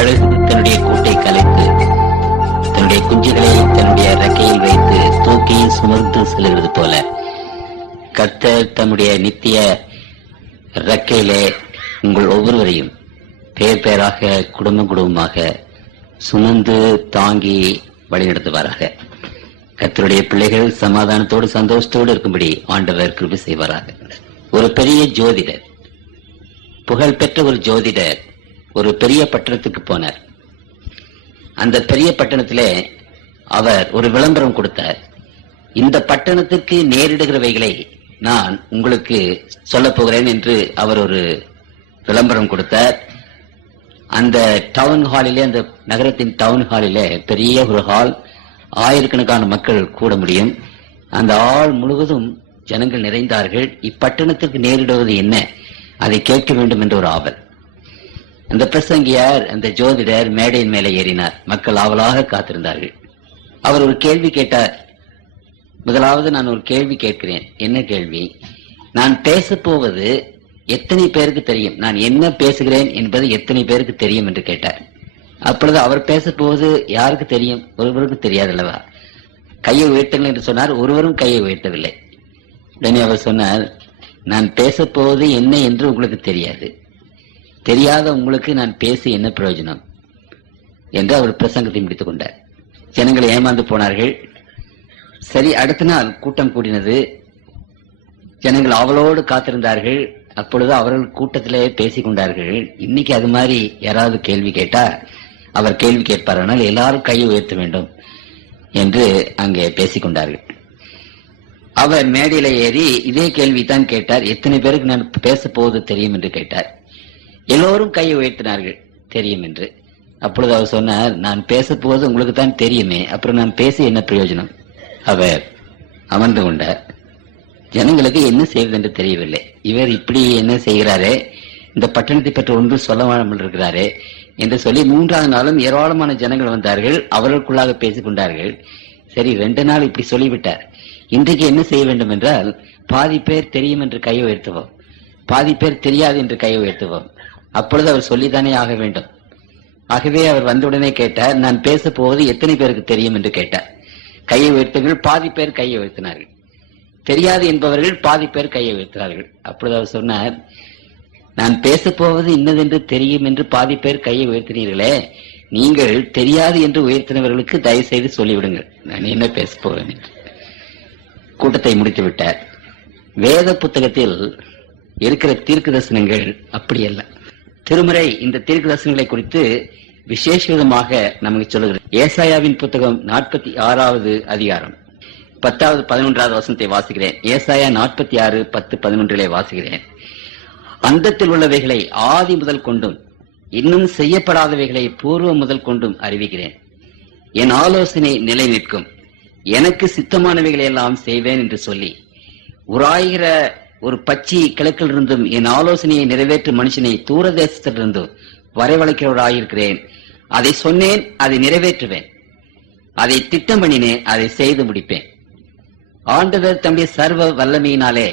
கழுகு தன்னுடைய கூட்டை கலைத்து தன்னுடைய குஞ்சுகளை தன்னுடைய ரெக்கையில் வைத்து தூக்கி சுமந்து செல்கிறது போல கர்த்தர் தம்முடைய நித்திய ரெக்கையிலே உங்கள் ஒவ்வொருவரையும் பேர் பேராக குடும்பம் குடும்பமாக சுமந்து தாங்கி வழிநடத்துவாராக. கர்த்தருடைய பிள்ளைகள் சமாதானத்தோடு சந்தோஷத்தோடு இருக்கும்படி ஆண்டவர் கிருபை செய்வாராக. ஒரு பெரிய ஜோதிடர், புகழ்பெற்ற ஒரு ஜோதிடர் ஒரு பெரிய பட்டணத்துக்கு போனார். அந்த பெரிய பட்டணத்திலே அவர் ஒரு விளம்பரம் கொடுத்தார். இந்த பட்டணத்துக்கு நேரிடுகிறவைகளை நான் உங்களுக்கு சொல்ல போகிறேன் என்று அவர் ஒரு விளம்பரம் கொடுத்தார். அந்த டவுன் ஹாலிலே, அந்த நகரத்தின் டவுன் ஹாலிலே பெரிய ஒரு ஹால், ஆயிரக்கணக்கான மக்கள் கூட முடியும். அந்த ஆள் முழுவதும் ஜனங்கள் நிறைந்தார்கள். இப்பட்டணத்திற்கு நேரிடுவது என்ன, அதை கேட்க வேண்டும் என்ற ஒரு ஆவல். அந்த பிரசங்கியார், அந்த ஜோதிடர் மேடையின் மேலே ஏறினார். மக்கள் ஆவலாக காத்திருந்தார்கள். அவர் ஒரு கேள்வி கேட்டார். முதலாவது நான் ஒரு கேள்வி கேட்கிறேன். என்ன கேள்வி? நான் பேசப் போவது எத்தனை பேருக்கு தெரியும், நான் என்ன பேசுகிறேன் என்பது எத்தனை பேருக்கு தெரியும் என்று கேட்டார். அப்பொழுது அவர் பேசப் போவது யாருக்கு தெரியும்? ஒருவருக்கு தெரியாதல்லவா? கையை உயர்த்துங்கள் என்று சொன்னார். ஒருவரும் கையை உயர்த்தவில்லை. உடனே அவர் சொன்னார், நான் பேசப் போவது என்ன என்று உங்களுக்கு தெரியாது, தெரியாத உங்களுக்கு நான் பேசி என்ன பிரயோஜனம் என்று அவர் பிரசங்கத்தை முடித்துக் கொண்டார். ஜனங்கள் ஏமாந்து போனார்கள். சரி, அடுத்த நாள் கூட்டம் கூடினது. ஜனங்கள் அவளோடு காத்திருந்தார்கள். அப்பொழுது அவர்கள் கூட்டத்திலே பேசிக் கொண்டார்கள், இன்னைக்கு அது மாதிரி யாராவது கேள்வி கேட்டா அவர் கேள்வி கேட்பார், ஆனால் எல்லாரும் கையை உயர்த்த வேண்டும் என்று அங்கே பேசிக் கொண்டார்கள். அவர் மேடையில ஏறி இதே கேள்வித்தான் கேட்டார். எத்தனை பேருக்கு நான் பேச போவது தெரியும் என்று கேட்டார். எல்லோரும் கையை உயர்த்தினார்கள், தெரியும் என்று. அப்பொழுது அவர் சொன்னார், நான் பேச போவது உங்களுக்கு தான் தெரியுமே, அப்புறம் நான் பேசி என்ன பிரயோஜனம்? அவர் அமர்ந்து கொண்டார். ஜனங்களுக்கு என்ன செய்வது என்று தெரியவில்லை. இவர் இப்படி என்ன செய்கிறாரே, இந்த பட்டணத்தை பற்றி ஒன்றும் சொல்லாமல் இருக்கிறாரே என்று சொல்லி 3வது நாளும் ஏராளமான ஜனங்கள் வந்தார்கள். அவர்களுக்குள்ளாக பேசிக் கொண்டார்கள். சரி, 2 நாள் இப்படி சொல்லிவிட்டார். இன்றைக்கு என்ன செய்ய வேண்டும் என்றால், பாதி பேர் தெரியும் என்று கையை உயர்த்துவோம், பாதி பேர் தெரியாது என்று கையை உயர்த்துவோம். அப்பொழுது அவர் சொல்லித்தானே ஆக வேண்டும். ஆகவே அவர் வந்தவுடனே கேட்டார், நான் பேச போவது எத்தனை பேருக்கு தெரியும் என்று கேட்டார். கையை உயர்த்தவர்கள் பாதி பேர் கையை உயர்த்தினார்கள். தெரியாது என்பவர்கள் பாதி பேர் கையை உயர்த்தினார்கள். அப்பொழுது அவர் சொன்னார், நான் பேசப் போவது இன்னதென்று தெரியும் என்று பாதி பேர் கையை உயர்த்தினீர்களே, நீங்கள் தெரியாது என்று உயர்த்தினவர்களுக்கு தயவு செய்து சொல்லிவிடுங்கள், நான் என்ன பேசப் போவேன் என்று. கூட்டத்தை முடித்து விட்டார். வேத புத்தகத்தில் இருக்கிற தீர்க்க தரிசனங்கள் அப்படி அல்ல. திருமுறை இந்த தீர்க்க தரிசனங்களை குறித்து விசேஷ விதமாக நமக்கு சொல்லுகிறது. ஏசாயாவின் புத்தகம் 46வது அதிகாரம் 10வது 11வது வசனத்தை வாசிக்கிறேன். ஏசாயா 46, 10, 11 வாசிக்கிறேன். அந்தத்தில் உள்ளவைகளை ஆதி முதல் கொண்டும் இன்னும் செய்யப்படாதவைகளை பூர்வம் முதல் கொண்டும் அறிவிக்கிறேன். என் ஆலோசனை நிலை நிற்கும், எனக்கு சித்தமானவைகளை எல்லாம் செய்வேன் என்று சொல்லி உராய்கிற ஒரு பச்சி கிழக்கிலிருந்தும் என் ஆலோசனையை நிறைவேற்றும் மனுஷனை தூரதேசத்திலிருந்தும் வரவழைக்கிறவராயிருக்கிறேன். அதை சொன்னேன், அதை நிறைவேற்றுவேன், அதை திட்டம் பண்ணினேன், அதை செய்து முடிப்பேன். ஆண்டவர் தம்முடைய சர்வ வல்லமையினாலே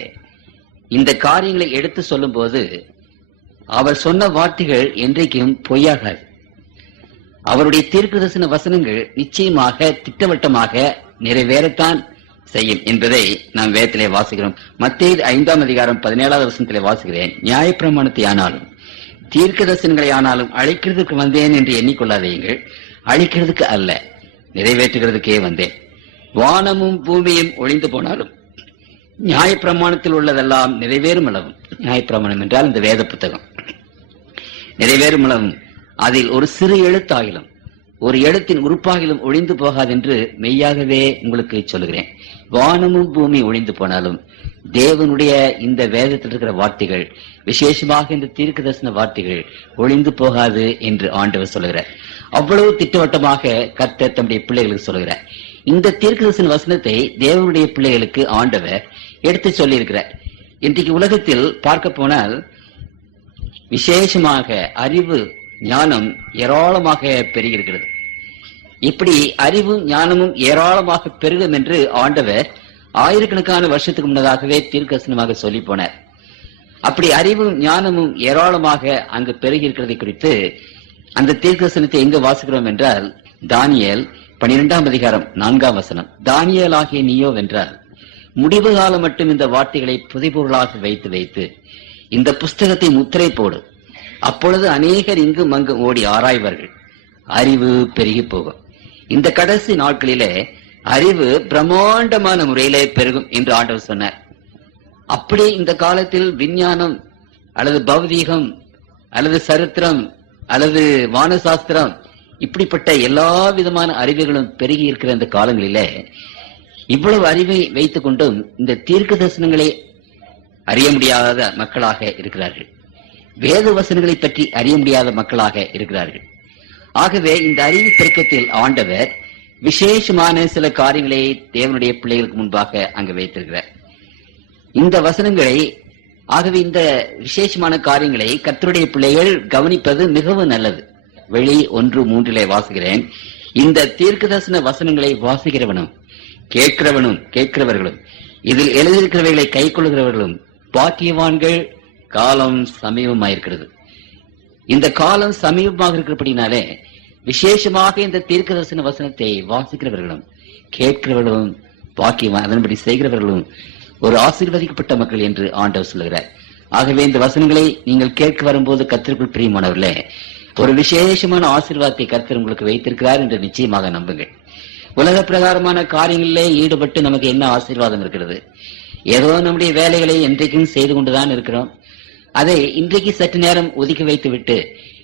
இந்த காரியங்களை எடுத்து சொல்லும் போது அவர் சொன்ன வார்த்தைகள் என்றைக்கும் பொய்யாகாது. அவருடைய தீர்க்கதரிசன வசனங்கள் நிச்சயமாக திட்டவட்டமாக நிறைவேறத்தான் செய்யும் என்பதை நாம் வேதத்திலே வாசிக்கிறோம். மத்தேயு 5ஆம் அதிகாரம் 17வது வசனத்திலே வாசிக்கிறேன். நியாயப்பிரமாணத்தை ஆனாலும் தீர்க்க தரிசனங்களை ஆனாலும் அழிக்கிறதுக்கு வந்தேன் என்று எண்ணிக்கொள்ளாதீர்கள், அழிக்கிறதுக்கு அல்ல, நிறைவேற்றுகிறதுக்கே வந்தேன். வானமும் பூமியும் ஒழிந்து போனாலும் நியாயப்பிரமாணத்தில் உள்ளதெல்லாம் நிறைவேறும் அளவும், நியாயப்பிரமாணம் என்றால் இந்த வேத புத்தகம், நிறைவேறும் அளவும் அதில் ஒரு சிறு எழுத்தாகிலும் ஒரு எழுத்தின் உறுப்பாகிலும் ஒழிந்து போகாது என்று மெய்யாகவே உங்களுக்கு சொல்லுகிறேன். வானமும் பூமி ஒழிந்து போனாலும் தேவனுடைய இந்த வேதத்தில் இருக்கிற வார்த்தைகள், விசேஷமாக இந்த தீர்க்க தரிசன வார்த்தைகள் ஒழிந்து போகாது என்று ஆண்டவர் சொல்லுகிறார். அவ்வளவு திட்டவட்டமாக கர்த்தர் தம்முடைய பிள்ளைகளுக்கு சொல்லுகிறார். இந்த தீர்க்க தரிசன வசனத்தை தேவனுடைய பிள்ளைகளுக்கு ஆண்டவர் எடுத்து சொல்லி இருக்கிறார். இன்றைக்கு உலகத்தில் பார்க்க போனால் விசேஷமாக அறிவு ஞானம் ஏராளமாக பெருகியிருக்கிறது. இப்படி அறிவும் ஞானமும் ஏராளமாக பெருகும் என்று ஆண்டவர் ஆயிரக்கணக்கான வருஷத்துக்கு முன்னதாகவே தீர்க்கதரிசனமாக சொல்லி போனார். அப்படி அறிவும் ஞானமும் ஏராளமாக அங்கு பெருகி இருக்கிறதை குறித்து அந்த தீர்க்கதரிசனத்தை எங்க வாசிக்கிறோம் என்றால் தானியேல் 12ஆம் அதிகாரம் 4ஆம் வசனம். தானியேல் ஆகிய நீயோ வென்றால் முடிவு காலம் மட்டும் இந்த வார்த்தைகளை புதைபொருளாக வைத்து வைத்து இந்த புஸ்தகத்தை முத்திரை போடு. அப்பொழுது அநேகர் இங்கும் அங்கும் ஓடி ஆராய்வார்கள், அறிவு பெருகி போகும். இந்த கடைசி நாட்களிலே அறிவு பிரம்மாண்டமான முறையிலே பெருகும் என்று ஆண்டவர் சொன்னார். அப்படி இந்த காலத்தில் விஞ்ஞானம் அல்லது பௌதீகம் அல்லது சரித்திரம் அல்லது வானசாஸ்திரம் இப்படிப்பட்ட எல்லா விதமான அறிவுகளும் பெருகி இருக்கிற இந்த காலங்களிலே இவ்வளவு அறிவை வைத்துக் கொண்டும் இந்த தீர்க்க தரிசனங்களை அறிய முடியாத மக்களாக இருக்கிறார்கள். வேத வசனங்களை பற்றி அறிய முடியாத மக்களாக இருக்கிறார்கள். ஆகவே இந்த அறிவு பெருக்கத்தில் ஆண்டவர் விசேஷமான சில காரியங்களை தேவனுடைய பிள்ளைகளுக்கு முன்பாக அங்கு வைத்திருக்கிறார். இந்த வசனங்களை, ஆகவே இந்த விசேஷமான காரியங்களை கர்த்தருடைய பிள்ளைகள் கவனிப்பது மிகவும் நல்லது. வெளி 1:3 வாசிக்கிறேன். இந்த தீர்க்கதரிசன வசனங்களை வாசிக்கிறவனும் கேட்கிறவர்களும் இதில் எழுதியிருக்கிறவைகளை கை கொள்ளுகிறவர்களும் பாக்கியவான்கள், காலம் சமீபமாயிருக்கிறது. இந்த காலம் சமீபமாக இருக்கிறபடினாலே விசேஷமாக இந்த தீர்க்கதரிசன வசனத்தை வாசிக்கிறவர்களும் கேட்கிறவர்களும் பாக்கியவான், அதன்படி செய்கிறவர்களும் ஒரு ஆசீர்வதிக்கப்பட்ட மக்கள் என்று ஆண்டவர் சொல்லுகிறார். ஆகவே இந்த வசனங்களை நீங்கள் கேட்க வரும்போது கர்த்தருக்குள் பிரியமானவர்களே, ஒரு விசேஷமான ஆசீர்வாதத்தை கர்த்தர் உங்களுக்கு வைத்திருக்கிறார் என்று நிச்சயமாக நம்புங்கள். உலக பிரகாரமான காரியங்களிலே ஈடுபட்டு நமக்கு என்ன ஆசீர்வாதம் இருக்கிறது? ஏதோ நம்முடைய வேலைகளை என்றைக்கும் செய்து கொண்டுதான் இருக்கிறோம். அதை இன்றைக்கு சற்று நேரம் ஒதுக்கி வைத்து விட்டு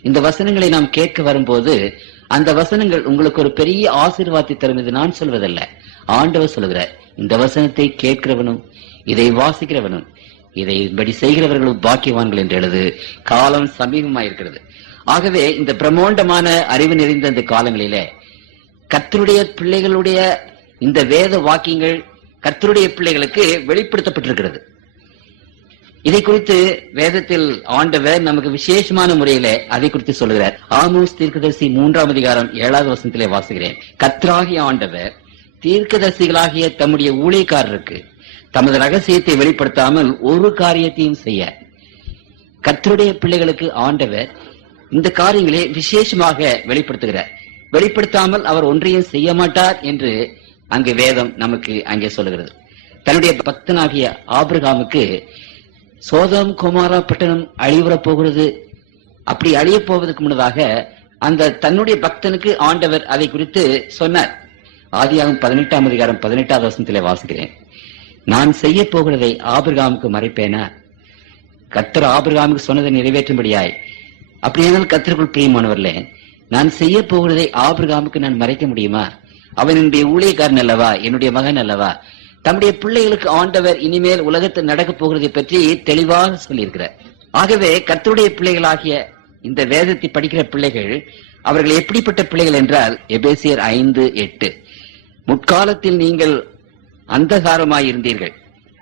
இந்த வசனங்களை நாம் கேட்க வரும்போது அந்த வசனங்கள் உங்களுக்கு ஒரு பெரிய ஆசீர்வாதத்தை தரும். இது நான் சொல்வதல்ல, ஆண்டவர் சொல்லுகிறார். இந்த வசனத்தை கேட்கிறவனும் இதை வாசிக்கிறவனும் இதைபடி செய்கிறவர்களும் பாக்கியவான்கள் என்று எழுது. காலம் சமீபமாயிருக்கிறது. ஆகவே இந்த பிரம்மாண்டமான அறிவு நிறைந்த இந்த காலங்களிலே கர்த்தருடைய பிள்ளைகளுடைய இந்த வேத வாக்கியங்கள் கர்த்தருடைய பிள்ளைகளுக்கு வெளிப்படுத்தப்பட்டிருக்கிறது. இதை குறித்து வேதத்தில் ஆண்டவர் நமக்கு விசேஷமான முறையில அதை குறித்து சொல்லுகிறார். ஆமோஸ் தீர்க்கதரிசி 3ஆம் அதிகாரம் 7வது வசனத்திலே வாசிக்கிறேன். கர்த்தராகிய ஆண்டவர் தீர்க்கதரிசிகளாகிய தம்முடைய ஊழியக்காரருக்கு தமது ரகசியத்தை வெளிப்படுத்தாமல் ஒரு காரியத்தையும் செய்ய. கர்த்தருடைய பிள்ளைகளுக்கு ஆண்டவர் இந்த காரியங்களை விசேஷமாக வெளிப்படுத்துகிறார். வெளிப்படுத்தாமல் அவர் ஒன்றையும் செய்ய மாட்டார் என்று அங்கு வேதம் நமக்கு அங்கே சொல்லுகிறது. தன்னுடைய பக்தனாகிய ஆபிரகாமுக்கு சோதம் குமாரா பட்டணம் அழிவுறப் போகிறது, அப்படி அழிய போவதற்கு முன்னதாக அந்த தன்னுடைய பக்தனுக்கு ஆண்டவர் அதை குறித்து சொன்னார். ஆதியாகமம் 18ஆம் அதிகாரம் 18வது வசனத்திலே வாசிக்கிறேன். நான் செய்ய போகிறதை ஆபிரகாமுக்கு மறைப்பேனா? கர்த்தர் ஆபிரகாமுக்கு சொன்னதை நிறைவேற்றும்படியாய். அப்படியானால் கர்த்தருக்குள் பிரியமானவர்களே, நான் செய்ய போகிறதை ஆபிரகாமுக்கு நான் மறைக்க முடியுமா? அவன் என்னுடைய ஊழியக்காரன் அல்லவா, என்னுடைய மகன் அல்லவா? தம்முடைய பிள்ளைகளுக்கு ஆண்டவர் இனிமேல் உலகத்தில் நடக்கப் போகிறதை பற்றி தெளிவாக சொல்லியிருக்கிறார். ஆகவே கர்த்தருடைய பிள்ளைகளாகிய இந்த வேதத்தை படிக்கிற பிள்ளைகள் அவர்கள் எப்படிப்பட்ட பிள்ளைகள் என்றால், எபேசியர் 5:8, முற்காலத்தில் நீங்கள் அந்தகாரமாயிருந்தீர்கள்,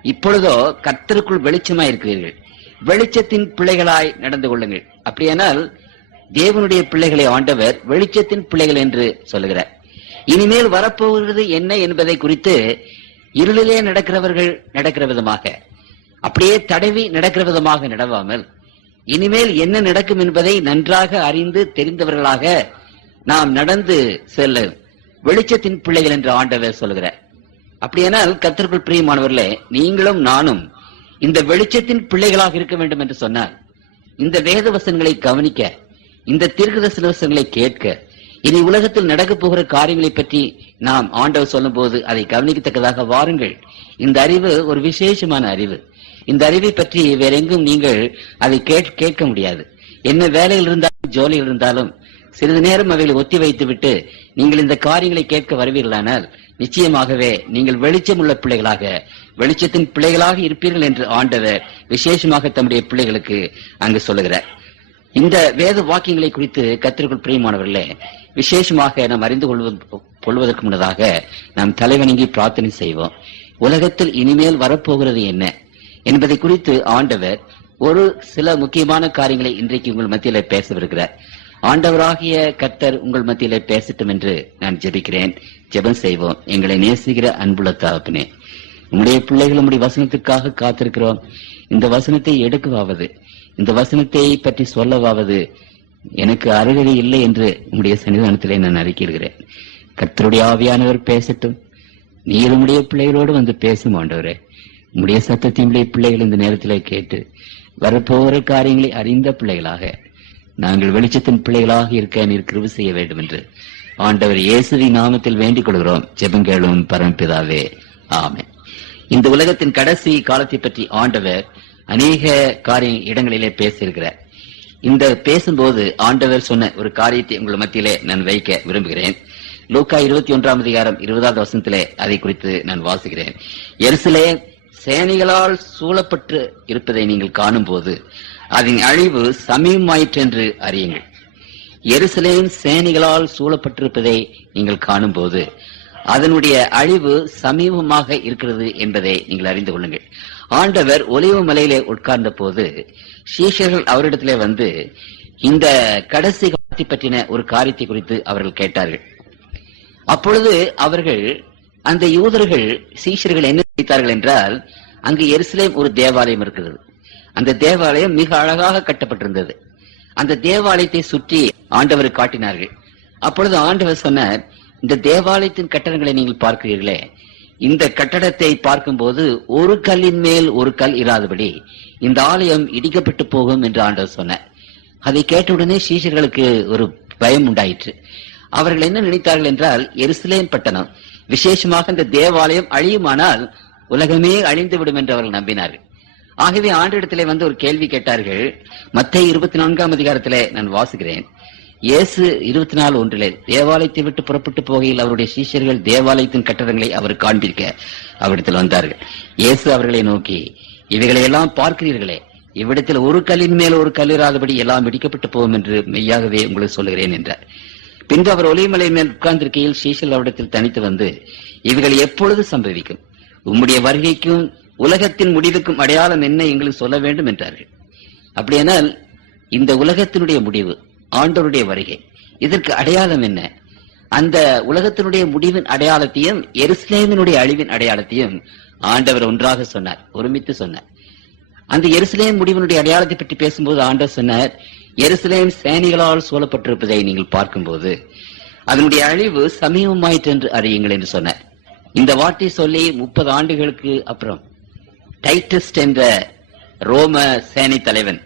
இப்பொழுதோ கர்த்தருக்குள் வெளிச்சமாயிருக்கிறீர்கள், வெளிச்சத்தின் பிள்ளைகளாய் நடந்து கொள்ளுங்கள். அப்படியானால் தேவனுடைய பிள்ளைகளை ஆண்டவர் வெளிச்சத்தின் பிள்ளைகள் என்று சொல்லுகிறார். இனிமேல் வரப்போகிறது என்ன என்பதை குறித்து இருளிலே நடக்கிறவர்கள் நடக்கிற விதமாக, அப்படியே தடவி நடக்கிற விதமாக நடவாமல், இனிமேல் என்ன நடக்கும் என்பதை நன்றாக அறிந்து தெரிந்தவர்களாக நாம் நடந்து செல்ல வெளிச்சத்தின் பிள்ளைகள் என்று ஆண்டவர் சொல்லுகிறார். அப்படியானால் கர்த்தருக்குள் பிரியமானவர்களே, நீங்களும் நானும் இந்த வெளிச்சத்தின் பிள்ளைகளாக இருக்க வேண்டும் என்று சொன்னார் இந்த வேத வசனங்களை கவனிக்க, இந்த தீர்க்கதரிசன வசனங்களை கேட்க, இனி உலகத்தில் நடக்கப் போகிற காரியங்களை பற்றி நாம் ஆண்டவர் சொல்லும் போது அதை கவனிக்கத்தக்கதாக வாருங்கள். இந்த அறிவு ஒரு விசேஷமான அறிவு. இந்த அறிவை பற்றி வேறெங்கும் நீங்கள் அதை கேட்க முடியாது. என்ன வேலையில் இருந்தாலும் ஜோலியில் இருந்தாலும் சிறிது நேரம் அவைகளை ஒத்தி வைத்து விட்டு நீங்கள் இந்த காரியங்களை கேட்க வருவீர்களானால் நிச்சயமாகவே நீங்கள் வெளிச்சம் உள்ள பிள்ளைகளாக, வெளிச்சத்தின் பிள்ளைகளாக இருப்பீர்கள் என்று ஆண்டவர் விசேஷமாக தம்முடைய பிள்ளைகளுக்கு அங்கு சொல்லுகிறார். இந்த வேத வாக்கியங்களை குறித்து கர்த்தருக்குள் பிரியமானவர்களே, விசேஷமாக நாம் அறிந்து கொள்வதற்கு முன்னதாக நாம் தலைவணங்கி பிரார்த்தனை செய்வோம். உலகத்தில் இனிமேல் வரப்போகிறது என்ன என்பதை குறித்து ஆண்டவர் ஒரு சில முக்கியமான காரியங்களை இன்றைக்கு உங்கள் மத்தியிலே பேசவிருக்கிறார். ஆண்டவராகிய கர்த்தர் உங்கள் மத்தியிலே பேசட்டும் என்று நான் ஜெபிக்கிறேன். ஜெபம் செய்வோம். எங்களை நேசிக்கிற அன்புள்ள தகப்பனே, உங்களுடைய பிள்ளைகள் உங்களுடைய வசனத்துக்காக காத்திருக்கிறோம். இந்த வசனத்தை எடுக்கவாவது, இந்த வசனத்தை பற்றி சொல்லவாவது எனக்கு அருகதை இல்லை என்று உம்முடைய சன்னிதானத்திலே நான் அறிக்கையிடுகிறேன். கர்த்தருடைய ஆவியானவர் பேசட்டும். நீர் உம்முடைய பிள்ளைகளோடு வந்து பேசும் ஆண்டவரே. உம்முடைய சத்தத்தை உம்முடைய பிள்ளைகள் இந்த நேரத்திலே கேட்டு வரப்போகிற காரியங்களை அறிந்த பிள்ளைகளாக நாங்கள் வெளிச்சத்தின் பிள்ளைகளாக இருக்க நீர் கிருபை செய்ய வேண்டும் என்று ஆண்டவர் இயேசுவின் நாமத்தில் வேண்டிக் கொள்கிறோம். ஜெபங்கேளும் பரமபிதாவே, ஆமென். இந்த உலகத்தின் கடைசி காலத்தை பற்றி ஆண்டவர் அநேக இடங்களிலே பேசியிருக்கிறார். இந்த பேசும்போது ஆண்டவர் சொன்ன ஒரு காரியத்தை உங்கள் மத்தியிலே நான் வைக்க விரும்புகிறேன். லூக்கா 21 அதிகாரம் 20வது வசனத்திலே அதை குறித்து நான் வாசிக்கிறேன். எருசலேம் சேனைகளால் சூழப்பட்டு இருப்பதை நீங்கள் காணும் போது அதன் அழிவு சமீபமாயிற்று என்று அறியுங்கள். எருசலேம் சேனைகளால் சூழப்பட்டிருப்பதை நீங்கள் காணும் போது அதனுடைய அழிவு சமீபமாக இருக்கிறது என்பதை நீங்கள் அறிந்து கொள்ளுங்கள். ஆண்டவர் ஒலிவ மலையிலே உட்கார்ந்த போது சீஷர்கள் அவரிடத்திலே வந்து இந்த கடைசி காலத்தை பற்றின ஒரு காரியத்தை குறித்து அவர்கள் கேட்டார்கள். அப்பொழுது அவர்கள் அந்த யூதர்கள் சீஷர்கள் என்ன நினைத்தார்கள் என்றால், அங்கு எருசலேம் ஒரு தேவாலயம் இருக்கிறது. அந்த தேவாலயம் மிக அழகாக கட்டப்பட்டிருந்தது. அந்த தேவாலயத்தை சுற்றி ஆண்டவர் காட்டினார்கள். அப்பொழுது ஆண்டவர் சொன்னார், இந்த தேவாலயத்தின் கட்டடங்களை நீங்கள் பார்க்கிறீர்களே, இந்த கட்டடத்தை பார்க்கும்போது ஒரு கல்லின் மேல் ஒரு கல் இராதபடி இந்த ஆலயம் இடிக்கப்பட்டு போகும் என்று ஆண்டவர் சொன்னார். அதை கேட்டவுடனே சீஷர்களுக்கு ஒரு பயம் உண்டாயிற்று. அவர்கள் என்ன நினைத்தார்கள் என்றால், எருசலேம் பட்டணம் விசேஷமாக இந்த தேவாலயம் அழியுமானால் உலகமே அழிந்துவிடும் என்று அவர்கள் நம்பினார்கள். ஆகவே ஆண்டவரிடத்திலே வந்து ஒரு கேள்வி கேட்டார்கள். மத்தேயு 24 அதிகாரத்திலே நான் வாசிக்கிறேன். இயேசு 24:1 தேவாலயத்தை விட்டு புறப்பட்டு போகையில் அவருடைய சீஷர்கள் தேவாலயத்தின் கட்டடங்களை அவர் காண்பிக்க அவரிடத்தில் வந்தார்கள். இயேசு அவர்களை நோக்கி, இவைகளை எல்லாம் பார்க்கிறீர்களே, இவ்விடத்தில் ஒரு கல்லின் மேல் ஒரு கல்லிராதபடி எல்லாம் இடிக்கப்பட்டு போகும் என்று மெய்யாகவே உங்களுக்கு சொல்லுகிறேன் என்றார். பின்பு அவர் ஒலிமலை மேல் உட்கார்ந்திருக்கையில் சீஷர்கள் அவரிடத்தில் தனித்து வந்து, இவைகள் எப்பொழுது சம்பவிக்கும்? உம்முடைய வருகைக்கும் உலகத்தின் முடிவுக்கும் அடையாளம் என்ன எங்களுக்கு சொல்ல வேண்டும் என்றார்கள். அப்படியானால் இந்த உலகத்தினுடைய முடிவு, ஆண்டவருடைய வருகை, இதற்கு அடையாளம் என்ன? அந்த உலகத்தினுடைய முடிவின் அடையாளத்தையும் எருசலேமினுடைய அழிவின் அடையாளத்தையும் ஆண்டவர் ஒன்றாக சொன்னார், ஒருமித்து சொன்னார். அந்த எருசலேம் முடிவினுடைய அடையாளத்தை பற்றி பேசும்போது ஆண்டவர் சொன்னார், எருசலேம் சேனைகளால் சூழப்பட்டிருப்பதை நீங்கள் பார்க்கும்போது அதனுடைய அழிவு சமீபமாயிற்று என்று அறியுங்கள் என்று சொன்னார். இந்த வார்த்தை சொல்லி 30 ஆண்டுகளுக்கு அப்புறம் டைட்டஸ் என்ற ரோம சேனை தலைவன்,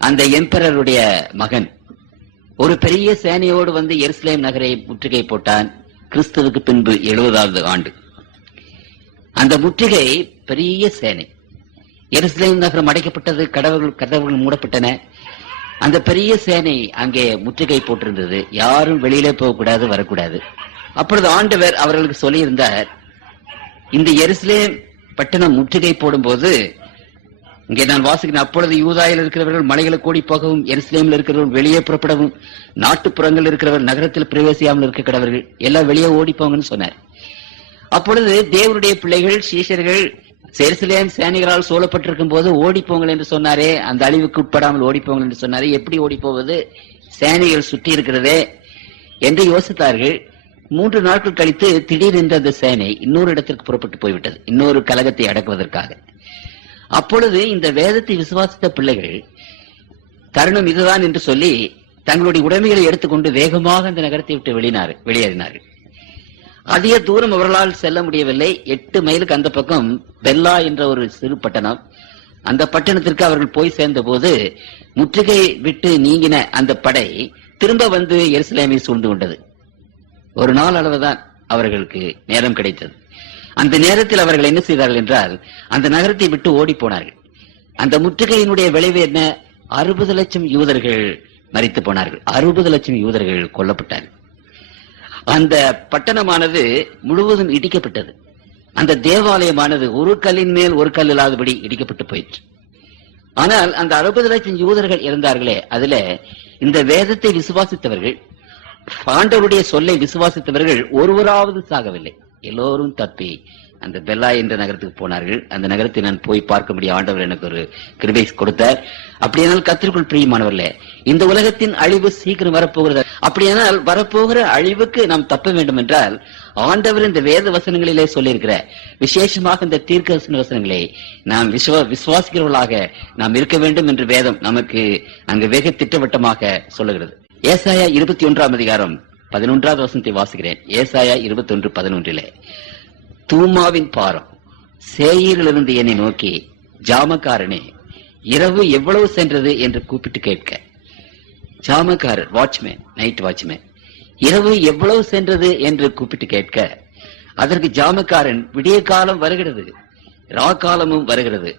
அந்த எம்பரருடைய மகன், ஒரு பெரிய சேனையோடு வந்து எருசலேம் நகரை முற்றுகை போட்டான். கிறிஸ்துவுக்கு பின்பு 70வது ஆண்டு. அந்த முற்றுகை பெரிய சேனை. எருசலேம் நகரம் அடைக்கப்பட்டது, கதவுகள் மூடப்பட்டன. அந்த பெரிய சேனை அங்கே முற்றுகை போட்டிருந்தது. யாரும் வெளியிலே போகக்கூடாது, வரக்கூடாது. அப்பொழுது ஆண்டவர் அவர்களுக்கு சொல்லியிருந்தார், இந்த எருசலேம் பட்டணம் முற்றுகை போடும் போது, இங்கே நான் வாசிக்கிறேன், அப்பொழுது யூதாயில் இருக்கிறவர்கள் மலைகளுக்கு ஓடி போகவும், எருசலேமில் இருக்கிறவர்கள் வெளியே புறப்படவும், நாட்டுப்புறங்கள் இருக்கிறவர் நகரத்தில் பிரவேசியாமல் இருக்க கடவர்கள் எல்லாம் வெளியே ஓடி போங்கன்னு சொன்னார். அப்பொழுது தேவனுடைய பிள்ளைகள் சீஷர்கள் எருசலேம் சேனைகளால் சூழப்பட்டிருக்கும் போது ஓடி போங்கள் என்று சொன்னாரே, அந்த அழிவுக்கு உட்படாமல் ஓடி போங்கள் என்று சொன்னாரே, எப்படி ஓடி போவது? சேனைகள் சுற்றி இருக்கிறதே என்று யோசித்தார்கள். 3 நாட்கள் கழித்து திடீரென்று அந்த சேனை இன்னொரு இடத்திற்கு புறப்பட்டு போய்விட்டது, இன்னொரு கலகத்தை அடக்குவதற்காக. அப்பொழுது இந்த வேதத்தை விசுவாசித்த பிள்ளைகள் தருணம் இதுதான் என்று சொல்லி தங்களுடைய உடைமைகளை எடுத்துக்கொண்டு வேகமாக அந்த நகரத்தை விட்டு வெளியேறினார்கள். அதிக தூரம் அவர்களால் செல்ல முடியவில்லை. 8 மைலுக்கு அந்த பக்கம் பெல்லா என்ற ஒரு சிறு பட்டணம். அந்த பட்டணத்திற்கு அவர்கள் போய் சேர்ந்த போது முற்றுகை விட்டு நீங்கின அந்த படை திரும்ப வந்து எருசலேமை சூழ்ந்து கொண்டது. ஒரு நாள் அளவுதான் அவர்களுக்கு நேரம் கிடைத்தது. அந்த நேரத்தில் அவர்கள் என்ன செய்தார்கள் என்றால், அந்த நகரத்தை விட்டு ஓடி போனார்கள். அந்த முற்றுகையினுடைய விளைவு என்ன? 60 லட்சம் யூதர்கள் மரித்து போனார்கள். 60 லட்சம் யூதர்கள் கொல்லப்பட்டார்கள். அந்த பட்டணமானது முழுவதும் இடிக்கப்பட்டது. அந்த தேவாலயமானது ஒரு கல்லின் மேல் ஒரு கல் இல்லாதபடி இடிக்கப்பட்டு போயிற்று. ஆனால் அந்த 60 லட்சம் யூதர்கள் இருந்தார்களே, அதுல இந்த வேதத்தை விசுவாசித்தவர்கள், ஆண்டவருடைய சொல்லை விசுவாசித்தவர்கள் ஒருவராவது சாகவில்லை. எல்லோரும் தப்பி அந்த பெல்லா என்ற நகரத்துக்கு போனார்கள். அந்த நகரத்தை நான் போய் பார்க்கும்படி ஆண்டவர் எனக்கு ஒரு கிருபை கொடுத்தார். அப்படியானால் கர்த்தருக்குள் பிரியமானவர்களே, இந்த உலகத்தின் அழிவு சீக்கிரம் வரப்போகிறது. அப்படியானால் வரப்போகிற அழிவுக்கு நாம் தப்ப வேண்டும் என்றால் ஆண்டவர் இந்த வேத வசனங்களிலே சொல்லியிருக்கிற விசேஷமாக இந்த தீர்க்க வசனங்களை நாம் விசுவாசிக்கிறவர்களாக நாம் இருக்க வேண்டும் என்று வேதம் நமக்கு அங்கு வெகு திட்டவட்டமாக சொல்லுகிறது. ஏசாயா 21 அதிகாரம் 11வது வசனத்தை வாசிக்கிறேன். ஏசாயா 21:11. தூமாவின் பாரம் சேயீரிலிருந்து என்னை நோக்கி, ஜாமக்காரனே இரவு எவ்வளவு சென்றது என்று கூப்பிட்டு கேட்க. ஜாமக்காரர் வாட்ச்மேன், நைட் வாட்ச்மேன், இரவு எவ்வளவு சென்றது என்று கூப்பிட்டு கேட்க, அதற்கு ஜாமக்காரன், விடிய காலம் வருகிறது, ராக்காலமும் வருகிறது,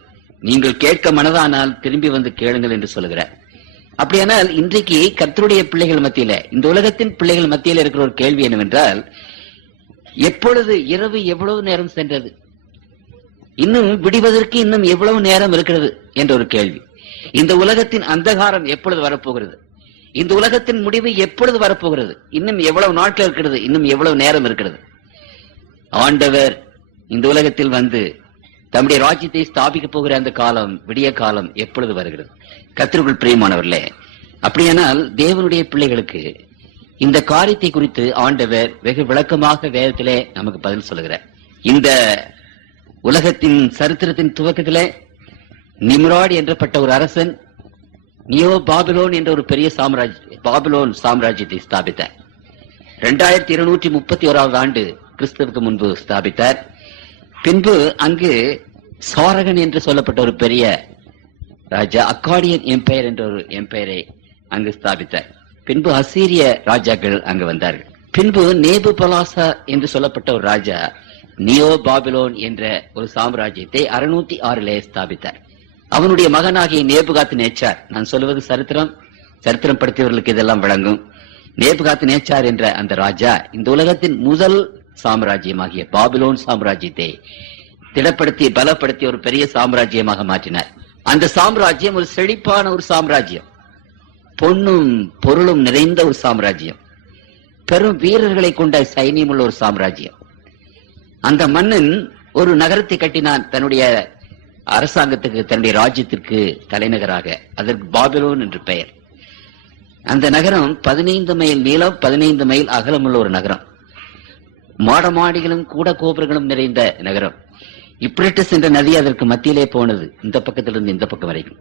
நீங்கள் கேட்க மனதானால் திரும்பி வந்து கேளுங்கள் என்று சொல்லுகிறார். அப்படியானால் இன்றைக்கு கர்த்தருடைய பிள்ளைகள் மத்தியில, இந்த உலகத்தின் பிள்ளைகள் மத்தியில இருக்கிற ஒரு கேள்வி என்னவென்றால், எப்பொழுது இரவு எவ்வளவு நேரம் சென்றது, இன்னும் விடுவதற்கு இன்னும் எவ்வளவு நேரம் இருக்கிறது என்ற ஒரு கேள்வி. இந்த உலகத்தின் அந்தகாரம் எப்பொழுது வரப்போகிறது, இந்த உலகத்தின் முடிவு எப்பொழுது வரப்போகிறது, இன்னும் எவ்வளவு நாட்கள் இருக்கிறது, இன்னும் எவ்வளவு நேரம் இருக்கிறது. ஆண்டவர் இந்த உலகத்தில் வந்து தம்முடைய ராஜ்யத்தை ஸ்தாபிக்க போகிற அந்த காலம், விடிய காலம் எப்பொழுது வருகிறது? கர்த்தருக்குள் பிரியமானவர்களே, அப்படியானால் தேவனுடைய பிள்ளைகளுக்கு இந்த காரியத்தை குறித்து ஆண்டவர் வெகு விளக்கமாக வேதத்திலே நமக்கு பதில் சொல்லுகிறார். இந்த உலகத்தின் சரித்திரத்தின் துவக்கத்திலே நிம்ராட் என்றப்பட்ட ஒரு அரசன் நியோ பாபிலோன் என்ற ஒரு பெரிய பாபிலோன் சாம்ராஜ்யத்தை ஸ்தாபித்தார். 2231 ஆண்டு கிறிஸ்துவுக்கு முன்பு ஸ்தாபித்தார். பின்பு அங்கு சாரகன் என்று சொல்லப்பட்ட ஒரு பெரிய ராஜா, அக்காடியன் எம்பையர் என்ற ஒரு எம்பையரை அங்கு ஸ்தாபித்தார். பின்பு அசீரிய ராஜாக்கள் அங்கு வந்தார்கள். பின்பு நேபுபலாசா என்று சொல்லப்பட்ட ஒரு ராஜா நியோ பாபிலோன் என்ற ஒரு சாம்ராஜ்யத்தை 606 ஸ்தாபித்தார். அவனுடைய மகனாகிய நேபுகாத் நேச்சார், நான் சொல்வது சரித்திரம் படித்தவர்களுக்கு இதெல்லாம் விளங்கும். நேபுகாத் நேச்சார் என்ற அந்த ராஜா இந்த உலகத்தின் முதல் சாம்ராஜ்யமாகிய பாபிலோன் சாம்ராஜ்யத்தை திடப்படுத்தி பலப்படுத்தி ஒரு பெரிய சாம்ராஜ்யமாக மாற்றினார். அந்த சாம்ராஜ்யம் ஒரு செழிப்பான ஒரு சாம்ராஜ்யம், பொன்னும் பொருளும் நிறைந்த ஒரு சாம்ராஜ்யம், பெரும் வீரர்களை கொண்ட சைனியம் உள்ள ஒரு சாம்ராஜ்யம். அந்த மன்னன் ஒரு நகரத்தை கட்டினான் தன்னுடைய அரசாங்கத்துக்கு, தன்னுடைய ராஜ்யத்திற்கு தலைநகராக. அதற்கு பாபிலோன் என்று பெயர். அந்த நகரம் 15 மைல் நீளம், 15 மைல் அகலம் உள்ள ஒரு நகரம். மாடமாடிகளும் கூட கோபுரங்களும் நிறைந்த நகரம். இப்ரட்டிஸ் என்ற நதி அதற்கு மத்தியிலே போனது, இந்த பக்கத்திலிருந்து இந்த பக்கம் வரைக்கும்.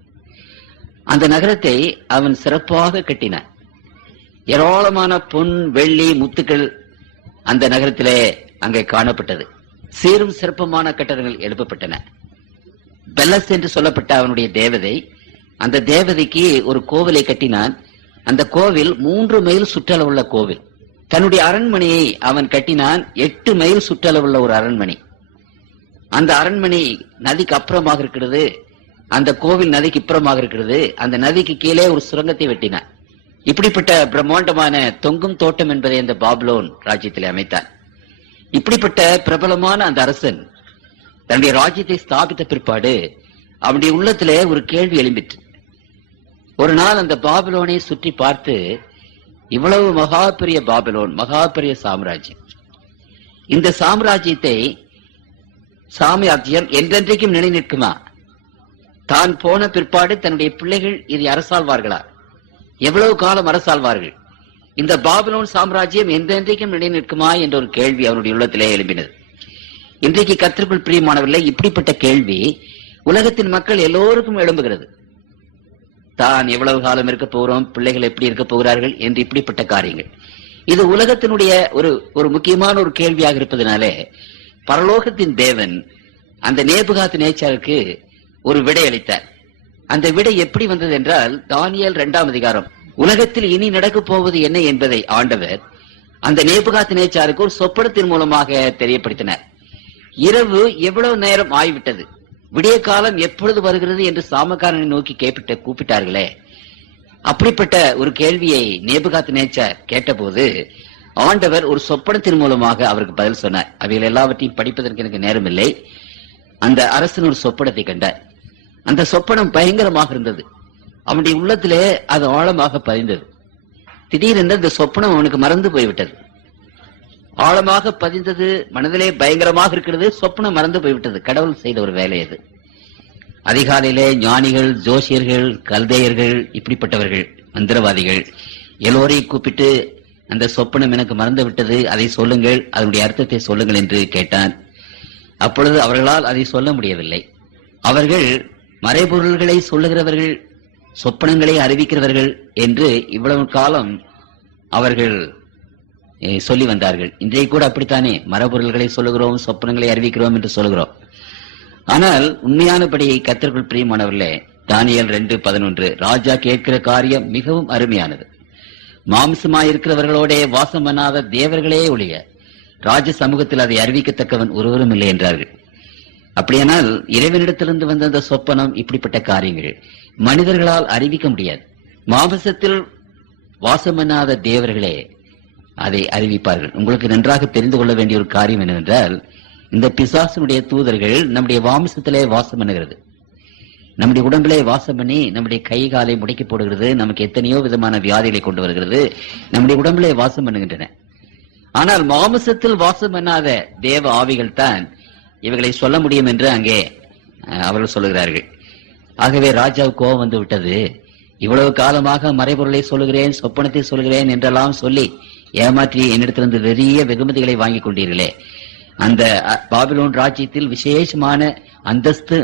அந்த நகரத்தை அவன் சிறப்பாக கட்டினான். ஏராளமான பொன், வெள்ளி, முத்துக்கள் அந்த நகரத்திலே அங்கே காணப்பட்டது. சீரும் சிறப்புமான கட்டடங்கள் எழுப்பப்பட்டன. பெல்லஸ் என்று சொல்லப்பட்ட அவனுடைய தேவதை, அந்த தேவதைக்கு ஒரு கோவிலை கட்டினான். அந்த கோவில் 3 மைல் சுற்றளவுள்ள கோவில். தன்னுடைய அரண்மனையை அவன் கட்டினான் 8 மைல் சுற்றளவுள்ள ஒரு அரண்மனை. அந்த அரண்மனை நதிக்கு அப்புறமாக இருக்கிறது. அந்த கோவில் நதிக்கு இப்புறமாக இருக்கிறது. அந்த நதிக்கு கீழே ஒரு சுரங்கத்தை வெட்டினான். இப்படிப்பட்ட பிரம்மாண்டமான தொங்கும் தோட்டம் என்பதை அந்த பாபிலோன் ராஜ்யத்தில் அமைத்தான். இப்படிப்பட்ட பிரபலமான அந்த அரசன் தன்னுடைய ராஜ்யத்தை ஸ்தாபித்த பிற்பாடு அவனுடைய உள்ளத்திலே ஒரு கேள்வி எழும்பிற்று. ஒரு நாள் அந்த பாபிலோனை சுற்றி பார்த்து, இவ்வளவு மகா பெரிய பாபிலோன், மகா பெரிய சாம்ராஜ்யம், இந்த சாம்ராஜ்யம் என்றென்றைக்கும் நிலை நிற்குமா? தான் போன பிற்பாடு தன்னுடைய பிள்ளைகள் இதை அரசாள்வார்களா? எவ்வளவு காலம் அரசாள்வார்கள்? இந்த பாபிலோன் சாம்ராஜ்யம் என்றென்றைக்கும் நிலை நிற்குமா என்ற ஒரு கேள்வி அவனுடைய உள்ளத்திலே எழும்பினது. இன்றைக்கு கர்த்தருக்குள் பிரியமானவர்களே, இப்படிப்பட்ட கேள்வி உலகத்தின் மக்கள் எல்லோருக்கும் எழும்புகிறது. தான் எவ்வளவு காலம் இருக்க போகிறோம், பிள்ளைகள் எப்படி இருக்க போகிறார்கள் என்று இப்படிப்பட்ட காரியங்கள். இது உலகத்தினுடைய ஒரு முக்கியமான ஒரு கேள்வியாக இருப்பதனாலே பரலோகத்தின் தேவன் அந்த நேபுகாத் நேச்சாருக்கு ஒரு விடை அளித்தார். அந்த விடை எப்படி வந்தது என்றால், தானியேல் 2 அதிகாரம், உலகத்தில் இனி நடக்கப் போவது என்ன என்பதை ஆண்டவர் அந்த நேபுகாத் நேச்சாருக்கு ஒரு சொப்பனத்தின் மூலமாக தெரியப்படுத்தினார். இரவு எவ்வளவு நேரம் ஆகிவிட்டது, விடிய காலம் எப்பொழுது வருகிறது என்று சாமக்காரனை நோக்கி கூப்பிட்டார்களே, அப்படிப்பட்ட ஒரு கேள்வியை நேபுகாத் நேச்சார் கேட்டபோது ஆண்டவர் ஒரு சொப்பனத்தின் மூலமாக அவருக்கு பதில் சொன்னார். அவைகள் எல்லாவற்றையும் படிப்பதற்கு எனக்கு நேரம் இல்லை. அந்த அரசன் ஒரு சொப்பனத்தை கண்டார். அந்த சொப்பனம் பயங்கரமாக இருந்தது. அவனுடைய உள்ளத்திலே அது ஆழமாக பதிந்தது. திடீரென்று அந்த சொப்பனம் அவனுக்கு மறந்து போய்விட்டது. ஆழமாக பதிந்தது, மனதிலே பயங்கரமாக இருக்கிறது. சொப்பனம் மறந்து போய்விட்டது. கடவுள் செய்த ஒரு வேலை அது. அதிகாலையிலே ஞானிகள், ஜோசியர்கள், கல்தையர்கள், இப்படிப்பட்டவர்கள், மந்திரவாதிகள் எல்லோரையும் கூப்பிட்டு அந்த சொப்பனம் எனக்கு மறந்து விட்டது, அதை சொல்லுங்கள், அதனுடைய அர்த்தத்தை சொல்லுங்கள் என்று கேட்டான். அப்பொழுது அவர்களால் அதை சொல்ல முடியவில்லை. அவர்கள் மறைபொருள்களை சொல்லுகிறவர்கள், சொப்பனங்களை அறிவிக்கிறவர்கள் என்று இவ்வளவு காலம் அவர்கள் சொல்லி வந்தார்கள். இன்றைய கூட அப்படித்தானே மறைபொருள்களை சொல்லுகிறோம், சொப்பனங்களை அறிவிக்கிறோம் என்று சொல்லுகிறோம். ஆனால் உண்மையானபடி கர்த்தருக்குள் பிரியமானவர்களே, தானியேல் 2:11 ராஜா கேட்கிற காரியம் மிகவும் அருமையானது. மாம்சமாயிருக்கிறவர்களோட வாசம் பண்ணாத தேவர்களே ஒழிய ராஜ சமூகத்தில் அதை அறிவிக்கத்தக்கவன் ஒருவரும் இல்லை என்றார்கள். அப்படியானால் இறைவனிடத்திலிருந்து வந்த அந்த சொப்பனம், இப்படிப்பட்ட காரியங்கள் மனிதர்களால் அறிவிக்க முடியாது. மாம்சத்தில் வாசம் பண்ணாத தேவர்களே அதை அறிவிப்பார்கள். உங்களுக்கு நன்றாக தெரிந்து கொள்ள வேண்டிய ஒரு காரியம் என்னவென்றால், இந்த பிசாசனுடைய தூதர்கள் நம்முடைய மாம்சத்திலே வாசம் பண்ணுகிறது, நம்முடைய உடம்பிலே வாசம் பண்ணி நம்முடைய கை காலை முடக்கி போடுகிறது, நமக்கு எத்தனையோ விதமான வியாதிகளை கொண்டு வருகிறது, நம்முடைய உடம்பிலே வாசம் பண்ணுகின்றன. ஆனால் மாம்சத்தில் வாசம் பண்ணாத தேவ ஆவிகள் தான் இவைகளை சொல்ல முடியும் என்று அங்கே அவர்கள் சொல்லுகிறார்கள். ஆகவே ராஜாவுக்கு கோபம் வந்து விட்டது. இவ்வளவு காலமாக மறைபொருளை சொல்லுகிறேன், சொப்பனத்தை சொல்லுகிறேன் என்றெல்லாம் சொல்லி ஏமாற்றி என்னிடத்திலிருந்து பெரிய வெகுமதிகளை வாங்கி கொண்டீர்களே, அந்த பாபிலோன் ராஜ்யத்தில் விசேஷமான அந்தஸ்து,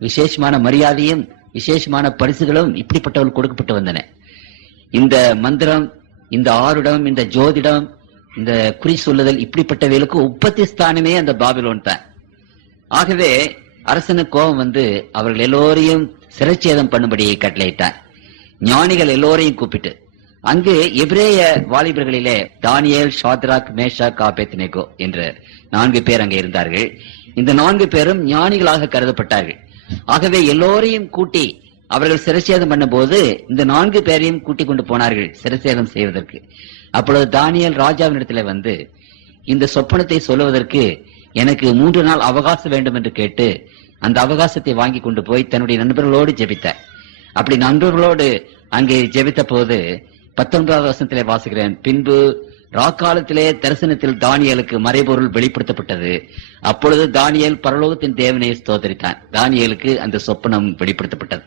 விசேஷமான மரியாதையும் விசேஷமான பரிசுகளும் இப்படிப்பட்டவர்கள் கொடுக்கப்பட்டு வந்தன. இந்த மந்திரம், இந்த ஆருடம், இந்த ஜோதிடம், இந்த குறி சொல்லுதல், இப்படிப்பட்டவைகளுக்கு உற்பத்தி ஸ்தானமே அந்த பாபிலோன் தான். ஆகவே அரசனுக்கு கோபம் வந்து அவர்கள் எல்லோரையும் சிறைச்சேதம் பண்ணும்படி கட்டளையிட்டார். ஞானிகள் எல்லோரையும் கூப்பிட்டு, அங்கு எபிரேய வாலிபர்களிலே தானியேல், ஷாத்ராக், மேஷாக், ஆபேத்நேகோ என்ற 4 பேர் அங்கே இருந்தார்கள். இந்த 4 பேரும் ஞானிகளாக கருதப்பட்டார்கள். ஆகவே எல்லோரையும் கூட்டி அவர்கள் சிறைச்சேதம் பண்ணும் போது இந்த 4 பேரையும் கூட்டிக் கொண்டு போனார்கள் சிறைச்சேதம் செய்வதற்கு. அப்பொழுது தானியேல் ராஜாவினிடத்தில் வந்து, இந்த சொப்பனத்தை சொல்லுவதற்கு எனக்கு 3 நாள் அவகாசம் வேண்டும் என்று கேட்டு அந்த அவகாசத்தை வாங்கி கொண்டு போய் தன்னுடைய நண்பர்களோடு ஜெபித்தார். அப்படி நண்பர்களோடு அங்கே ஜெபித்த போது 19வது வசனத்திலே வாசிக்கிறேன், பின்பு ராக்காலத்திலே தரிசனத்தில் தானியேலுக்கு மறைபொருள் வெளிப்படுத்தப்பட்டது. அப்பொழுது தானியேல் பரலோகத்தின் தேவனை ஸ்தோத்தரித்தான். தானியேலுக்கு அந்த சொப்பனம் வெளிப்படுத்தப்பட்டது.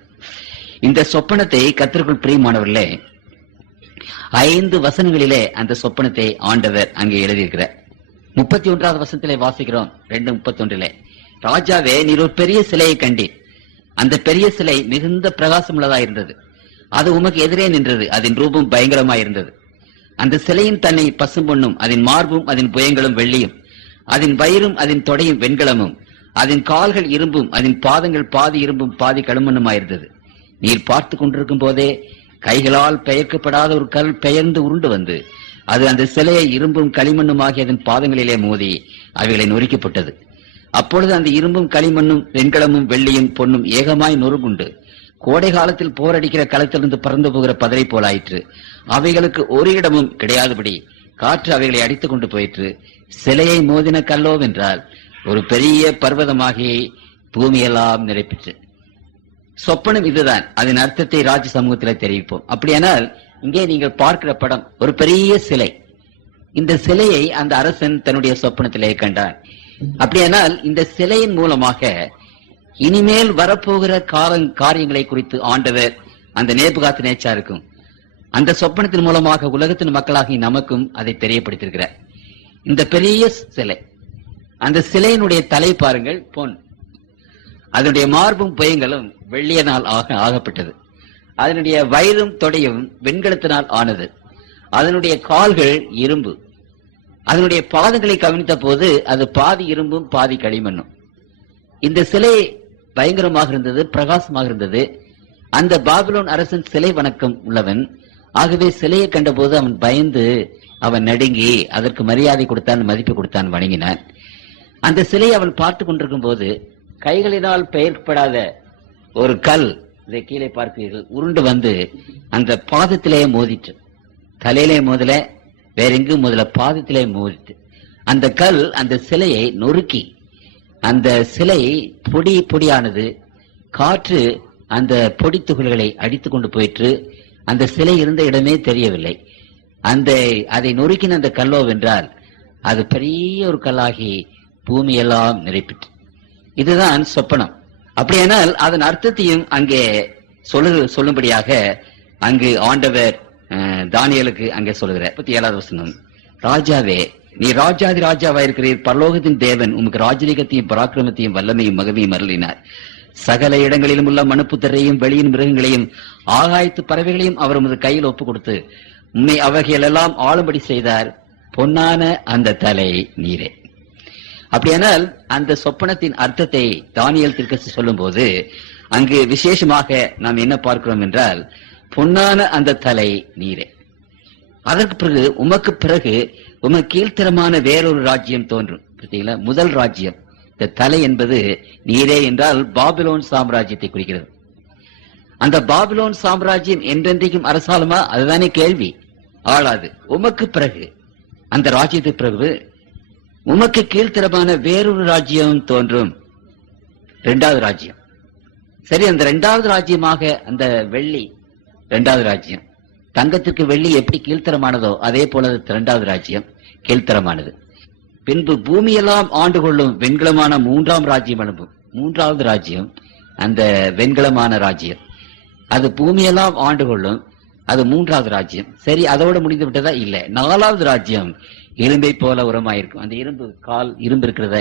இந்த சொப்பனத்தை கர்த்தருக்குள் பிரியமானவர்களே 5 வசனங்களிலே அந்த சொப்பனத்தை ஆண்டவர் அங்கே எழுதியிருக்கிறார். 31வது வசனத்திலே வாசிக்கிறோம் 2:31. ராஜாவே, நீர் ஒரு பெரிய சிலையை கண்டீர். அந்த பெரிய சிலை மிகுந்த பிரகாசம் உள்ளதாயிருந்தது. அது உமக்கு எதிரே நின்றது. அதன் ரூபம் பயங்கரமாயிருந்தது. அந்த சிலையின் தன்னை பசும்பொன்னும், அதன் மார்பும் அதன் புயங்களும் வெள்ளியும், அதன் வயிறும் அதன் தொடையும் வெண்கலமும், அதன் கால்கள் இரும்பும், அதன் பாதங்கள் பாதி இரும்பும் பாதி களிமண்ணுமாயிருந்தது. நீர் பார்த்து கொண்டிருக்கும் போதே கைகளால் பெயர்க்கப்படாத ஒரு கல் பெயர்ந்து உருண்டு வந்து அது அந்த சிலையை இரும்பும் களிமண்ணும் ஆகிய அதன் பாதங்களிலே மோதி அவைகளை நொறுக்கப்பட்டது. அப்பொழுது அந்த இரும்பும் களிமண்ணும் வெண்கலமும் வெள்ளியும் பொன்னும் ஏகமாய் நொறுங்குண்டு கோடை காலத்தில் போரடிக்கிற களத்திலிருந்து பறந்து போகிற பதரை போலாயிற்று. அவைகளுக்கு ஒரு இடமும் கிடையாதபடி காற்று அவைகளை அடித்துக் கொண்டு போயிற்று. சிலையை மோதின கல்லோவென்றால் ஒரு பெரிய பர்வதமாகி பூமியெல்லாம் நிரப்பிற்று. சொப்பனம் இதுதான். அதன் அர்த்தத்தை ராஜ சமூகத்தில் தெரிவிப்போம். அப்படியானால் இங்கே நீங்கள் பார்க்கிற படம் ஒரு பெரிய சிலை. இந்த சிலையை அந்த அரசன் தன்னுடைய சொப்பனத்திலே கண்டான். அப்படியானால் இந்த சிலையின் மூலமாக இனிமேல் வரப்போகிற காரியங்களை குறித்து ஆண்டவர் அந்த நேபுகாத்நேச்சாருக்கும் அந்த சொப்பனத்தின் மூலமாக உலகத்தின் மக்களாகி நமக்கும் அதை தெரியப்படுத்தியிருக்கிறார். இந்த பெரிய சிலை, அந்த சிலையினுடைய தலை பாருங்கள், பொன். அதனுடைய மார்பும் புயங்களும் வெள்ளியனால் ஆகப்பட்டது. அதனுடைய வயிறும் தொடையும் வெண்கலத்தினால் ஆனது. அதனுடைய கால்கள் இரும்பு. அதனுடைய பாதங்களை கவனித்த போது அது பாதி இரும்பும் பாதி களிமண்ணும். இந்த சிலை பயங்கரமாக இருந்தது, பிரகாசமாக இருந்தது. அந்த பாபிலோன் அரசன் சிலை வணக்கம் உள்ளவன். ஆகவே சிலையை கண்டபோது அவன் பயந்து, அவன் நடுங்கி அதற்கு மரியாதை கொடுத்தான், மதிப்பு கொடுத்தான், வணங்கினான். அந்த சிலையை அவன் பார்த்து கொண்டிருக்கும் போது கைகளினால் பெயர்க்கப்படாத ஒரு கல், இதை கீழே பார்க்கிறீர்கள், உருண்டு வந்து அந்த பாதத்திலே மோதிற்று. தலையிலே மோதல, வேற எங்கும் முதல, பாதத்திலே மோதிட்டு அந்த கல் அந்த சிலையை நொறுக்கி அந்த சிலை பொடி பொடியானது. காற்று அந்த பொடி துகள்களை அடித்துக் கொண்டு போயிற்று. அந்த சிலை இருந்த இடமே தெரியவில்லை. அதை நொறுக்கின அந்த கல்லோவென்றால் அது பெரிய ஒரு கல்லாகி பூமியெல்லாம் நிரப்பிட்டு. இதுதான் சொப்பனம். அப்படியானால் அதன் அர்த்தத்தையும் அங்கே சொல்லும்படியாக அங்கு ஆண்டவர் தானியேலுக்கு அங்கே சொல்லுகிற 37வது வசனம், ராஜாவே, நீ ராஜாதி ராஜாவா இருக்கிறீர், பரலோகத்தின் தேவன் உமக்கு ராஜரீகத்தையும் பராக்கிரமத்தையும் வல்லமையும் மகமையும் அருளினார். சகல இடங்களிலும் உள்ள மனுப்புத்தரையும் வெளியின் மிருகங்களையும் ஆகாயத்து பறவைகளையும் அவர் உமது கையில் ஒப்பு கொடுத்து உண்மை அவைகளெல்லாம் ஆளும்படி செய்தார். பொன்னான அந்த தலை நீரே. அப்படியானால் அந்த சொப்பனத்தின் அர்த்தத்தை தானியேல் தீர்க்கதரிசி சொல்லும் போது அங்கு விசேஷமாக நாம் என்ன பார்க்கிறோம் என்றால், பொன்னான அந்த தலை நீரே. அதற்கு பிறகு உமக்கு கீழ்த்தரமான வேறொரு ராஜ்யம் தோன்றும். பார்த்தீங்களா, முதல் ராஜ்யம், இந்த தலை என்பது நீரே என்றால் பாபிலோன் சாம்ராஜ்யத்தை குறிக்கிறது. அந்த பாபிலோன் சாம்ராஜ்யம் என்றென்றைக்கும் அரசாலுமா? அதுதானே கேள்வி. ஆளாது. உமக்கு பிறகு, அந்த ராஜ்யத்துக்கு பிறகு உமக்கு கீழ்த்தரமான வேறொரு ராஜ்யம் தோன்றும். 2வது ராஜ்யம். சரி, அந்த 2வது ராஜ்யமாக அந்த வெள்ளி 2வது ராஜ்யம், தங்கத்திற்கு வெள்ளி எப்படி கீழ்த்தரமானதோ அதே போல 2வது ராஜ்யம் கீழ்த்தரமானது. பின்பு பூமியெல்லாம் ஆண்டு கொள்ளும் வெண்கலமான 3ஆம் ராஜ்யம் அனுப்பும். 3வது ராஜ்யம் அந்த வெண்கலமான ராஜ்யம், அது பூமியெல்லாம் ஆண்டு கொள்ளும். அது 3வது ராஜ்யம். சரி, அதோட முடிந்து விட்டதா? இல்ல. 4வது ராஜ்யம் இரும்பை போல உரமாயிருக்கும். அந்த இரும்பு இருக்கிறத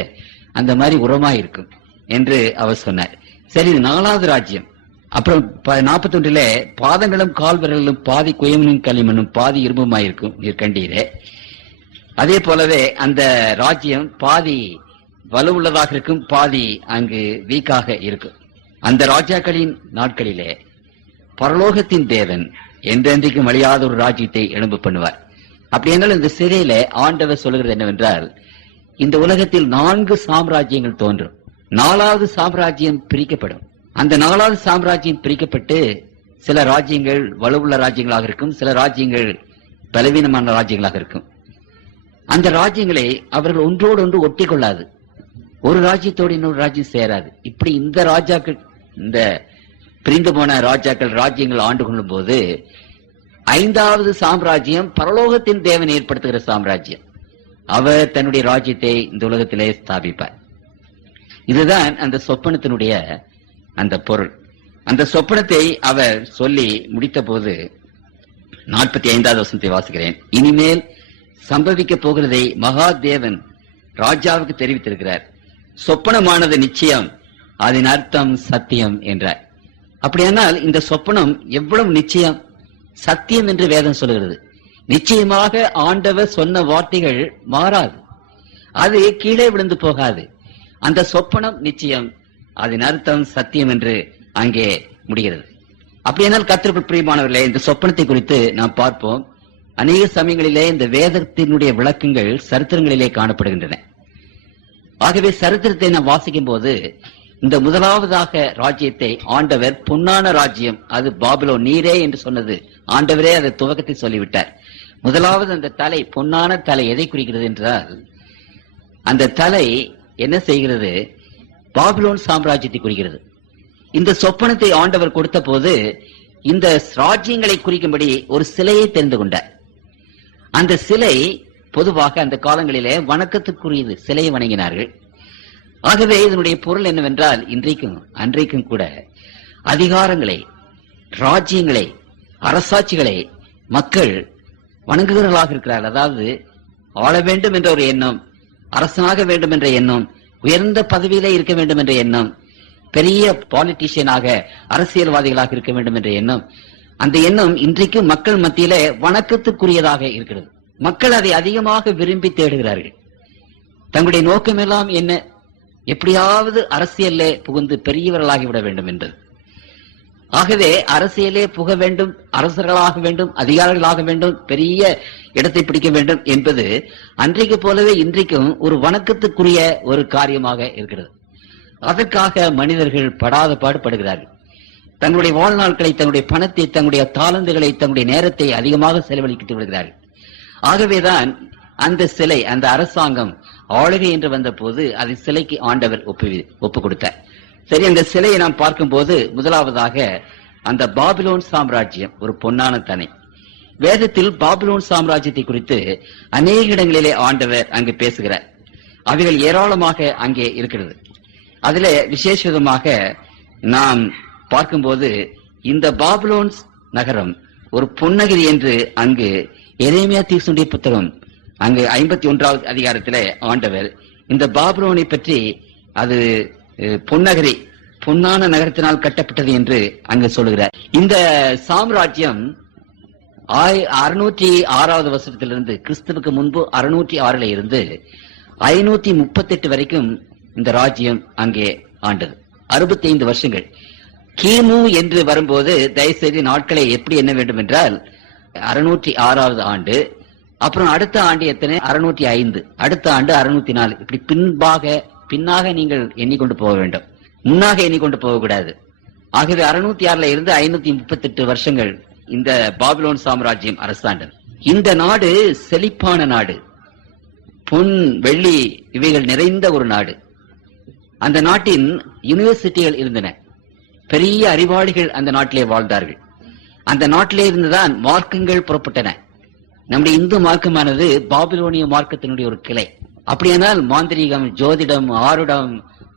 அந்த மாதிரி உரமாயிருக்கும் என்று அவர் சொன்னார். சரி, 4வது ராஜ்யம். அப்புறம் 41 பாதங்களும் கால் விரலும் பாதி குயமனும் களிமண்ணும் பாதி இரும்புமாயிருக்கும், நீர் கண்டீரே. அதே போலவே அந்த ராஜ்யம் பாதி வலுவுள்ளதாக இருக்கும், பாதி அங்கு வீக்காக இருக்கும். அந்த ராஜாக்களின் நாட்களிலே பரலோகத்தின் தேவன் என்றென்றைக்கும் அழியாத ஒரு ராஜ்யத்தை எழும்பு பண்ணுவார். அப்படி என்றால் இந்த சிறையில ஆண்டவர் சொல்லுகிறது என்னவென்றால், இந்த உலகத்தில் 4 சாம்ராஜ்யங்கள் தோன்றும். 4வது சாம்ராஜ்யம் பிரிக்கப்படும். அந்த 4வது சாம்ராஜ்யம் பிரிக்கப்பட்டு சில ராஜ்யங்கள் வலுவுள்ள ராஜ்யங்களாக இருக்கும், சில ராஜ்யங்கள் பலவீனமான ராஜ்யங்களாக இருக்கும். அந்த ராஜ்யங்களை அவர்கள் ஒன்றோடு ஒன்று ஒட்டி கொள்ளாது, ஒரு ராஜ்யத்தோடு இன்னொரு ராஜ்யம் சேராது. இப்படி இந்த ராஜாக்கள், இந்த பிரிந்து போன ராஜ்யங்கள் ஆண்டு கொள்ளும் போது 5வது சாம்ராஜ்யம் பரலோகத்தின் தேவன் ஏற்படுத்துகிற சாம்ராஜ்யம். அவர் தன்னுடைய ராஜ்யத்தை இந்த உலகத்திலே ஸ்தாபிப்பார். இதுதான் அந்த சொப்பனத்தினுடைய அந்த பொருள். அந்த சொப்பனத்தை அவர் சொல்லி முடித்த போது 45வது வசனத்தை வாசிக்கிறேன். இனிமேல் சம்பவிக்க போகிறதை மகாதேவன் ராஜாவுக்கு தெரிவித்திருக்கிறார். சொப்பனமானது நிச்சயம், அதன் அர்த்தம் சத்தியம் என்றார். அப்படியானால் இந்த சொப்பனம் எவ்வளவு நிச்சயம், சத்தியம் என்று வேதம் சொல்கிறது. நிச்சயமாக ஆண்டவர் சொன்ன வார்த்தைகள் மாறாது, அது கீழே விழுந்து போகாது. அந்த சொப்பனம் நிச்சயம், அதன் அர்த்தம் சத்தியம் என்று அங்கே முடிகிறது. அப்படியானால் கர்த்தருக்குள் பிரியமானவர்களே, இந்த சொப்பனத்தை குறித்து நாம் பார்ப்போம். அநேக சமயங்களிலே இந்த வேதத்தினுடைய விளக்கங்கள் சரித்திரங்களிலே காணப்படுகின்றன. ஆகவே சரித்திரத்தை நாம் வாசிக்கும் போது இந்த முதலாவதாக ராஜ்யத்தை ஆண்டவர் பொன்னான ராஜ்யம், அது பாபிலோன், நீரே என்று சொன்னது ஆண்டவரே அதை துவக்கத்தை சொல்லிவிட்டார். முதலாவது அந்த தலை, பொன்னான தலை எதை குறிக்கிறது என்றால், அந்த தலை என்ன செய்கிறது? பாபிலோன் சாம்ராஜ்யத்தை குறிக்கிறது. இந்த சொப்பனத்தை ஆண்டவர் கொடுத்த போது இந்த ராஜ்யங்களை குறிக்கும்படி ஒரு சிலையை தெரிந்து கொண்டார். அந்த சிலை பொதுவாக அந்த காலங்களிலே வணக்கத்துக்குரியது, சிலையை வணங்கினார்கள். ஆகவே இதனுடைய பொருள் என்னவென்றால், இன்றைக்கும் அன்றைக்கும் கூட அதிகாரங்களை, ராஜ்யங்களை, அரசாட்சிகளை மக்கள் வணங்குகிறவர்களாக இருக்கிறார்கள். அதாவது ஆள வேண்டும் என்ற ஒரு எண்ணம், அரசனாக வேண்டும் என்ற எண்ணம், உயர்ந்த பதவியிலே இருக்க வேண்டும் என்ற எண்ணம், பெரிய பாலிட்டிஷியனாக, அரசியல்வாதிகளாக இருக்க வேண்டும் என்ற எண்ணம், அந்த எண்ணம் இன்றைக்கு மக்கள் மத்தியிலே வணக்கத்துக்குரியதாக இருக்கிறது. மக்கள் அதை அதிகமாக விரும்பி தேடுகிறார்கள். தங்களுடைய நோக்கமெல்லாம் என்ன? எப்படியாவது அரசியலே புகுந்து பெரியவர்களாகிவிட வேண்டும் என்பது. ஆகவே அரசியலே புக வேண்டும், அரசர்களாக வேண்டும், அதிகாரிகளாக வேண்டும், பெரிய இடத்தை பிடிக்க வேண்டும் என்பது அன்றைக்கு போலவே இன்றைக்கும் ஒரு வணக்கத்துக்குரிய ஒரு காரியமாக இருக்கிறது. அதற்காக மனிதர்கள் படாத பாடுபடுகிறார்கள். தங்களுடைய வாழ்நாட்களை, தங்களுடைய பணத்தை, தங்களுடைய தாளந்துகளை, தங்களுடைய நேரத்தை அதிகமாக செலவழித்து விடுகிறார்கள். ஆகவேதான் அந்த சிலை, அந்த அரசாங்கம் ஆளுகை என்று வந்த போது அதை சிலைக்கு ஆண்டவர் ஒப்பு கொடுத்தார். சரி, அந்த சிலையை நாம் பார்க்கும் போது முதலாவதாக அந்த பாபிலோன் சாம்ராஜ்யம் ஒரு பொன்னான தலை. வேதத்தில் பாபிலோன் சாம்ராஜ்யத்தை குறித்து அநேக இடங்களிலே ஆண்டவர் அங்கு பேசுகிறார். அவைகள் ஏராளமாக அங்கே இருக்கிறது. அதுல விசேஷ விதமாக நாம் பார்க்கும்போது இந்த பாபிலோன் நகரம் ஒரு பொன்னகிரி என்று அங்கு எரேமியா தீர்க்கதரிசியுடைய புத்தகம் அங்கு 51வது அதிகாரத்திலே ஆண்டவர் இந்த பாபிலோனை பற்றி அது பொன்னகிரி, பொன்னான நகரத்தினால் கட்டப்பட்டது என்று அங்கு சொல்லுகிறார். இந்த சாம்ராஜ்யம் 606வது வருஷத்திலிருந்து, கிறிஸ்துவுக்கு முன்பு 606 இருந்து 538 வரைக்கும் இந்த ராஜ்யம் அங்கே ஆண்டது. 65 வருஷங்கள். கிமு என்று வரும்போது தயவுசெய்து நாட்களை எப்படி எண்ண வேண்டும் என்றால் 606வது ஆண்டு, அப்புறம் அடுத்த ஆண்டு எத்தனை? 605, அடுத்த ஆண்டு 604. இப்படி பின்னாக நீங்கள் எண்ணிக்கொண்டு போக வேண்டும், முன்னாக எண்ணிக்கொண்டு போகக்கூடாது. ஆகவே 606 இருந்து 538 வருஷங்கள் இந்த பாபிலோன் சாம்ராஜ்யம் அரசாண்டது. இந்த நாடு செழிப்பான நாடு, பொன் வெள்ளி இவைகள் நிறைந்த ஒரு நாடு. அந்த நாட்டின் யூனிவர்சிட்டிகள் இருந்தன, பெரிய அறிவாளிகள் அந்த நாட்டிலே வாழ்ந்தார்கள். அந்த நாட்டிலே இருந்துதான் மார்க்கங்கள் புறப்பட்டன. நம்முடைய இந்து மார்க்கமானது பாபிலோனிய மார்க்கத்தினுடைய ஒரு கிளை. அப்படியானால் மாந்திரீகம், ஜோதிடம், ஆருடம்,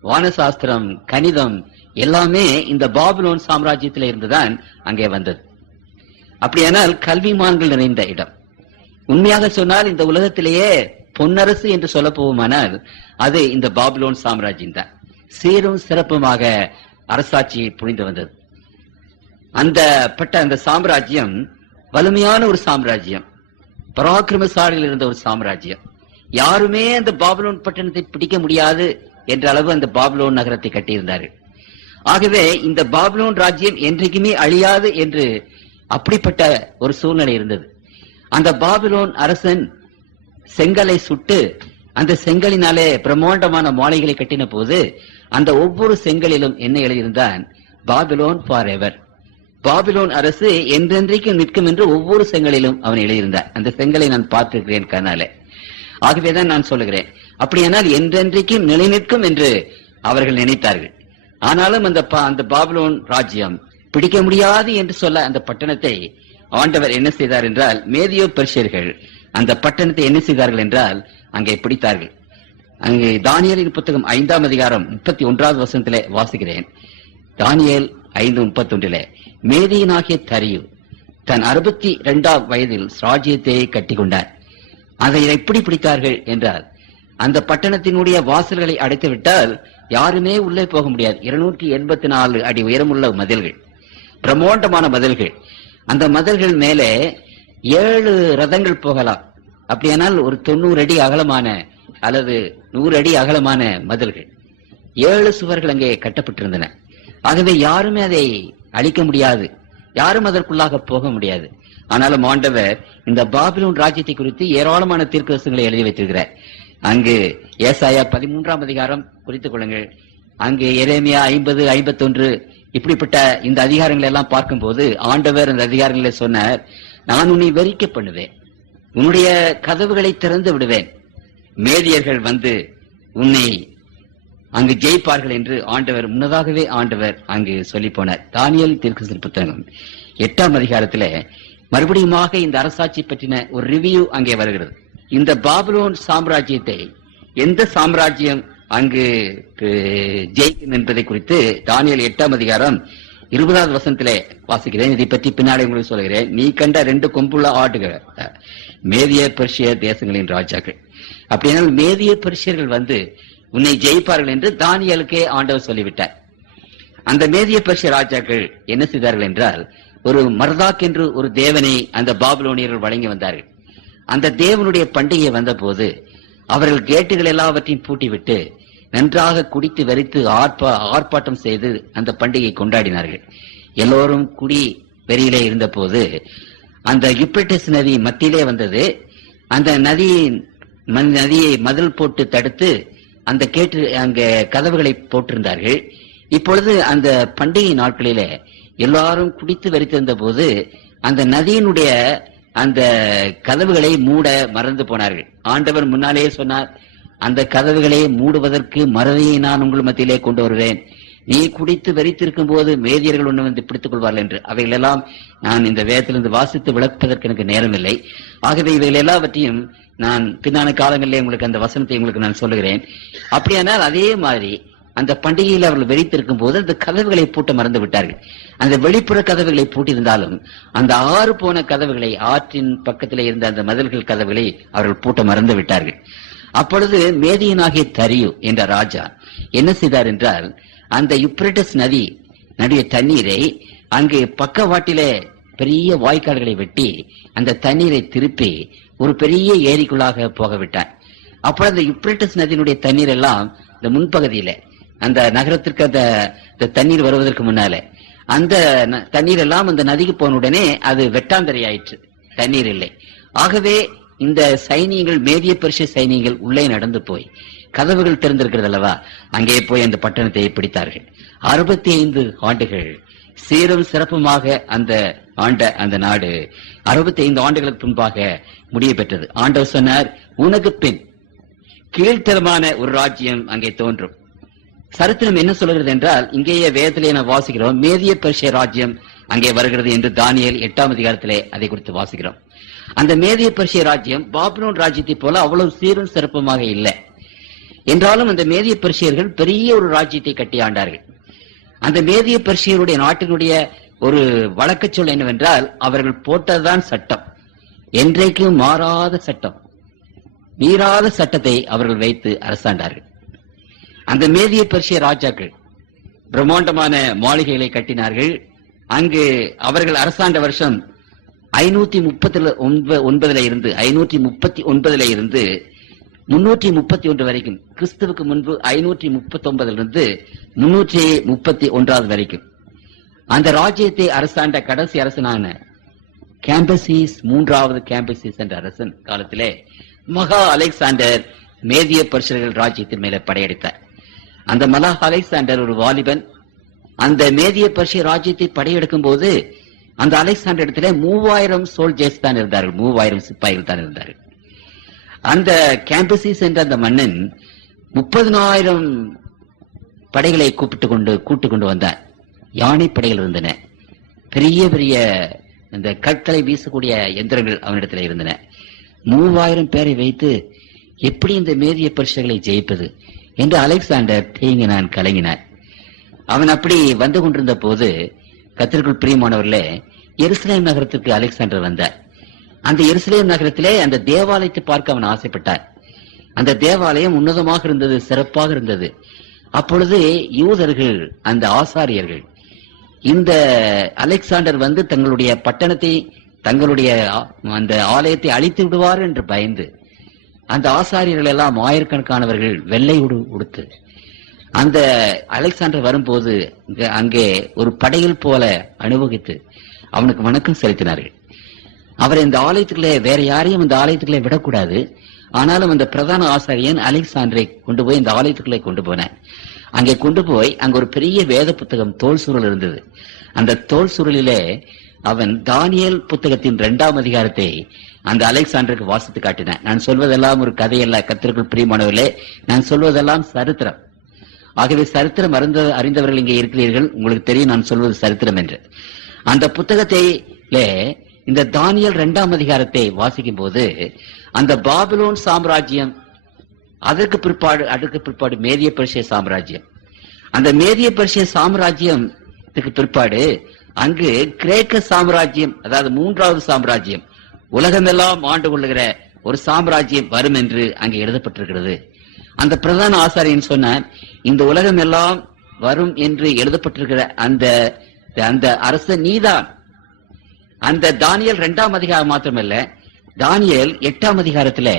வானசாஸ்திரம், கணிதம் எல்லாமே இந்த பாபிலோன் சாம்ராஜ்யத்திலே இருந்துதான் அங்கே வந்தது. அப்படியானால் கல்விமான்கள் நிறைந்த இடம். உண்மையாக சொன்னால் இந்த உலகத்திலேயே பொன்னரசு என்று சொல்ல போவோமானால் அது இந்த பாபிலோன் சாம்ராஜ்யம் தான். சீரும் சிறப்புமாக அரசாட்சி புரிந்து வந்தது. அந்த சாம்ராஜ்யம் வலிமையான ஒரு சாம்ராஜ்யம், பராக்கிரமசாலியில் இருந்த ஒரு சாம்ராஜ்யம். யாருமே அந்த பாபிலோன் பட்டணத்தை பிடிக்க முடியாது என்ற அளவு அந்த பாபிலோன் நகரத்தை கட்டியிருந்தார்கள். ஆகவே இந்த பாபிலோன் ராஜ்யம் என்றைக்குமே அழியாது என்று அப்படிப்பட்ட ஒரு சூழ்நிலை இருந்தது. அந்த பாபிலோன் அரசன் செங்கலை சுட்டு அந்த செங்கலினாலே பிரம்மாண்டமான மாளிகளை கட்டின போது அந்த ஒவ்வொரு செங்கலிலும் என்ன எழுதியிருந்தான்? பாபிலோன் ஃபார் எவர், பாபிலோன் அரசு என்றென்றைக்கும் நிற்கும் என்று ஒவ்வொரு செங்கலிலும் அவன் எழுதியிருந்தான். அந்த செங்கலை நான் பார்த்திருக்கிறேன் கண்ணாலே. ஆகவேதான் நான் சொல்லுகிறேன், அப்படியானால் என்றென்றைக்கும் நிலை நிற்கும் என்று அவர்கள் நினைத்தார்கள். ஆனாலும் அந்த பாபிலோன் ராஜ்யம் பிடிக்க முடியாது என்று சொல்ல அந்த பட்டணத்தை ஆண்டவர் என்ன செய்தார் என்றால், மேதியோ பெர்ஷியர்கள் அந்த பட்டணத்தை என்ன செய்தார்கள் என்றால் அங்கே பிடித்தார்கள். அங்கே தானியேலின் புத்தகம் 5ஆம் அதிகாரம் 31வது வசனத்திலே வாசிக்கிறேன். தானியேல் 5:31 மேதியனாகிய தரியு தன் 62ஆம் வயதில் ராஜ்யத்தை கட்டி கொண்டார். அதை எப்படி பிடித்தார்கள் என்றால், அந்த பட்டணத்தினுடைய வாசல்களை அடைத்து விட்டால் யாருமே உள்ளே போக முடியாது. 284 அடி உயரமுள்ள மதில்கள், பிரம்மாண்டமான மதில்கள். அந்த மதில்கள் மேலே 7 ரதங்கள் போகலாம். அப்படியானால் ஒரு 90 அடி அகலமான அல்லது 100 அடி அகலமான மதில்கள், 7 சுவர்கள் அங்கே கட்டப்பட்டிருந்தன. ஆகவே யாருமே அதை அழிக்க முடியாது, யாரும் அதற்குள்ளாக போக முடியாது. ஆனாலும் ஆண்டவர் இந்த பாபிலோன் ராஜ்யத்தை குறித்து ஏராளமான தீர்க்கதரிசனங்களை எழுதி வைத்திருக்கிறார். அங்கு ஏசாயா 13ஆம் அதிகாரம் குறித்துக் கொள்ளுங்கள். அங்கு எரேமியா 50, 51 இப்படிப்பட்ட இந்த அதிகாரங்களை எல்லாம் பார்க்கும்போது ஆண்டவர் அந்த அதிகாரங்களை சொன்னார், நான் உன்னை வெறிக்க பண்ணுவேன், உன்னுடைய கதவுகளை திறந்து விடுவேன், மேதியர்கள் வந்து உன்னை அங்கு ஜெயிப்பார்கள் என்று ஆண்டவர் முன்னதாகவே ஆண்டவர் அங்கு சொல்லி போனார். தானியேல் தீர்க்கதரிசன புத்தகம் 8ஆம் அதிகாரத்திலே மறுபடியுமாக இந்த அரசாட்சி பற்றின ஒரு ரிவ்யூ அங்கே வருகிறது. இந்த பாபிலோன் சாம்ராஜ்யத்தை எந்த சாம்ராஜ்யம் அங்கு ஜெயிக்கும் என்பதை குறித்து தானியேல் 8ஆம் அதிகாரம் 20வது வசனத்திலே வாசிக்கிறேன். இதை பற்றி பின்னாடி உங்களுக்கு சொல்கிறேன். நீ கண்ட 2 கொம்புள்ள ஆடுகள் மேதிய பெர்ஷிய தேசங்களின் ராஜாக்கள். அப்படியானால் மேதிய பெர்ஷியர்கள் வந்து உன்னை ஜெயிப்பார்கள் என்று தானியேலுக்கே ஆண்டவர் சொல்லிவிட்டார். அந்த மேதிய பெர்ஷிய ராஜாக்கள் என்ன செய்தார்கள் என்றால், ஒரு மர்தாக் என்று ஒரு தேவனை அந்த பாபிலோனியர்கள் வழங்கி வந்தார்கள். அந்த தேவனுடைய பண்டிகை வந்த போது அவர்கள் கேட்டுகள் எல்லாவற்றையும் பூட்டிவிட்டு நன்றாக குடித்து வெறித்து ஆர்ப்பாட்டம் செய்து அந்த பண்டிகை கொண்டாடினார்கள். எல்லோரும் குடி வெறியிலே இருந்த போது அந்த யூப்ரட்டிஸ் நதி மத்தியிலே வந்தது. அந்த நதியை மதில் போட்டு தடுத்து அந்த அங்க கதவுகளை போட்டிருந்தார்கள். இப்பொழுது அந்த பண்டிகை நாட்களிலே எல்லாரும் குடித்து வெறித்திருந்த போது அந்த நதியினுடைய அந்த கதவுகளை மூட மறந்து போனார்கள். ஆண்டவர் முன்னாலேயே சொன்னார், அந்த கதவுகளை மூடுவதற்கு மறதியை நான் உங்கள் மத்தியிலே கொண்டு வருவேன், நீ குடித்து வெறித்திருக்கும் போது மேதியர்கள் ஒண்ணு வந்து பிடித்துக் கொள்வார்கள் என்று. அவைகளெல்லாம் நான் இந்த வேதத்திலிருந்து வாசித்து விளக்குவதற்கு எனக்கு நேரமில்லை. ஆகவே இவைகள் எல்லாவற்றையும் நான் பின்னான காலங்களிலே உங்களுக்கு அந்த வசனத்தை உங்களுக்கு நான் சொல்லுகிறேன். அப்படியானால் அதே மாதிரி அந்த பண்டிகையில் அவர்கள் வெறித்திருக்கும் போது அந்த கதவுகளை பூட்ட மறந்து விட்டார்கள். அந்த வெளிப்புற கதவுகளை பூட்டியிருந்தாலும் அந்த ஆறு போன கதவுகளை, ஆற்றின் பக்கத்திலே இருந்த அந்த மதில்கள் கதவுகளை அவர்கள் பூட்ட மறந்து விட்டார்கள். அப்பொழுது மேதியனாகிய தரியு என்ற ராஜா என்ன செய்தார் என்றால், அந்த யுப்ரட்டிஸ் நதி நடுவே தண்ணீரை அங்கு பக்கவாட்டிலே பெரிய வாய்க்கால்களை வெட்டி அந்த தண்ணீரை திருப்பி ஒரு பெரிய ஏரிக்குள்ளாக போக விட்டார். அப்பொழுது அந்த யுப்ரட்டிஸ் நதியினுடைய தண்ணீர் எல்லாம் இந்த முன்பகுதியில அந்த நகரத்திற்கு அந்த தண்ணீர் வருவதற்கு முன்னாலே அந்த தண்ணீர் எல்லாம் அந்த நதிக்கு போன உடனே அது வெட்டாந்தரை ஆயிற்று, தண்ணீர் இல்லை. ஆகவே இந்த சைனியங்கள், மேதிய பெர்ஷிய சைனியங்கள் உள்ளே நடந்து போய் கதவுகள் திறந்திருக்கிறது அல்லவா, அங்கே போய் அந்த பட்டணத்தை பிடித்தார்கள். 65 ஆண்டுகள் சீரும் சிறப்புமாக அந்த நாடு 65 ஆண்டுகளுக்கு முன்பாக முடிய பெற்றது. ஆண்டவர் சொன்னார், உனக்கு பின் கீழ்த்தரமான ஒரு ராஜ்யம் அங்கே தோன்றும். சரித்திரம் என்ன சொல்கிறது என்றால், இங்கேயே வேதத்திலே நாம் வாசிக்கிறோம், மேதிய பெர்ஷிய ராஜ்யம் அங்கே வருகிறது என்று தானியேல் 8ஆம் அதிகாரத்திலே அதை குறித்து வாசிக்கிறோம். அந்த மேதிய பெர்ஷிய ராஜ்யம் பாபிலோன் ராஜ்யத்தை போல அவ்வளவு சீரும் சிறப்புமாக இல்லை என்றாலும் அந்த மேதிய பெர்ஷியர்கள் பெரிய ஒரு ராஜ்யத்தை கட்டி ஆண்டார்கள். அந்த மேதிய பெர்ஷியருடைய நாட்டினுடைய ஒரு வழக்கு சொல் என்னவென்றால், அவர்கள் போட்டதுதான் சட்டம், என்றைக்கும் மாறாத சட்டம், மீறாத சட்டத்தை அவர்கள் வைத்து அரசாண்டார்கள். அந்த மேதிய பெர்ஷிய ராஜாக்கள் பிரம்மாண்டமான மாளிகைகளை கட்டினார்கள். அங்கு அவர்கள் அரசாண்ட வருஷம் 539 இருந்து 331 வரைக்கும், கிறிஸ்துவுக்கு முன்பு 539 331 வரைக்கும் அந்த ராஜ்யத்தை அரசாண்ட கடைசி அரசனான கேம்பசிஸ், 3வது கேம்பசிஸ் என்ற அரசன் காலத்திலே மகா அலெக்சாண்டர் மேதிய பெர்ஷியர்கள் ராஜ்யத்தின் மேலே படையெடுத்தார். அந்த மகா அலெக்சாண்டர் ஒரு வாலிபன். அந்த மேதிய பெர்ஷிய ராஜ்யத்தை படையெடுக்கும் போது அந்த அலெக்சாண்டர் இடத்துல 3000 சோல்ஜர்ஸ் தான் இருந்தார்கள், 3000 சிப்பாய்கள் தான் இருந்தார்கள். அந்த கேம்பசிஸ் என்ற அந்த மன்னன் 30,000 படைகளை கூட்டு கொண்டு வந்தார். யானை படைகள் இருந்தன, பெரிய பெரிய இந்த கற்களை வீசக்கூடிய எந்திரங்கள் அவனிடத்தில் இருந்தன. 3000 பேரை வைத்து எப்படி இந்த மேதிய பெர்ஷியர்களை ஜெயிப்பது என்று அலெக்சாண்டர் தேங்கினான், கலங்கினார். அவன் அப்படி வந்து கொண்டிருந்த போது, கர்த்தருக்குள் பிரியமானவர்களே, எருசலேம் நகரத்திற்கு அலெக்சாண்டர் வந்தார். அந்த எருசலேம் நகரத்திலே அந்த தேவாலயத்தை பார்க்க அவன் ஆசைப்பட்டார். அந்த தேவாலயம் உன்னதமாக இருந்தது, சிறப்பாக இருந்தது. அப்பொழுது யூதர்கள், அந்த ஆசாரியர்கள், இந்த அலெக்சாண்டர் வந்து தங்களுடைய பட்டணத்தை, தங்களுடைய அந்த ஆலயத்தை அழித்து விடுவார் என்று பயந்து அந்த ஆசாரியர்கள் எல்லாம் ஆயிரக்கணக்கானவர்கள் வெள்ளை உடுத்து அந்த அலெக்சாண்டர் வரும்போது அங்கே ஒரு படையில் போல அனுபவித்து அவனுக்கு வணக்கம் செலுத்தினார்கள். அவர் இந்த ஆலயத்துக்குள்ளே வேற யாரையும் இந்த ஆலயத்துக்குள்ளே விடக்கூடாது. ஆனாலும் அந்த பிரதான ஆசாரியன் அலெக்சாண்டரை கொண்டு போய் இந்த ஆலயத்துக்குள்ளே கொண்டு போனார். அங்கே கொண்டு போய் அங்க ஒரு பெரிய வேத புத்தகம் தோல் சுருள் இருந்தது. அந்த தோல் சுருளிலே அவன் தானியேல் புத்தகத்தின் 2ஆம் அதிகாரத்தை அந்த அலெக்சாண்டருக்கு வாசித்து காட்டினான். நான் சொல்வதெல்லாம் ஒரு கதையல்ல, கர்த்தருக்குள் பிரியமானவர்களே, நான் சொல்வதெல்லாம் சரித்திரம். ஆகவே சரித்திரம் அறிந்தவர்கள் இங்கே இருக்கிறீர்கள், உங்களுக்கு தெரியும் நான் சொல்வது சரித்திரம் என்று. அந்த புத்தகத்திலே இந்த தானியேல் 2ஆம் அதிகாரத்தை வாசிக்கும் போது அந்த பாபிலோன் சாம்ராஜ்யம், அதற்கு பிற்பாடு மேதிய பெர்ஷிய சாம்ராஜ்யம், அந்த மேதிய பெர்ஷிய சாம்ராஜ்யத்துக்கு பிற்பாடு அங்கு கிரேக்க சாம்ராஜ்யம், அதாவது 3வது சாம்ராஜ்யம், உலகமெல்லாம் ஆண்டு கொள்ளுகிற ஒரு சாம்ராஜ்யம் வரும் என்று அங்கே எழுதப்பட்டிருக்கிறது. அந்த பிரதான ஆசாரியன் சொன்னார், இந்த உலகம் எல்லாம் வரும் என்று எழுதப்பட்டிருக்கிற அந்த அரசன் நீதான். அந்த தானியேல் 2ஆம் அதிகாரம் மாத்திரமல்ல, தானியேல் 8ஆம் அதிகாரத்துல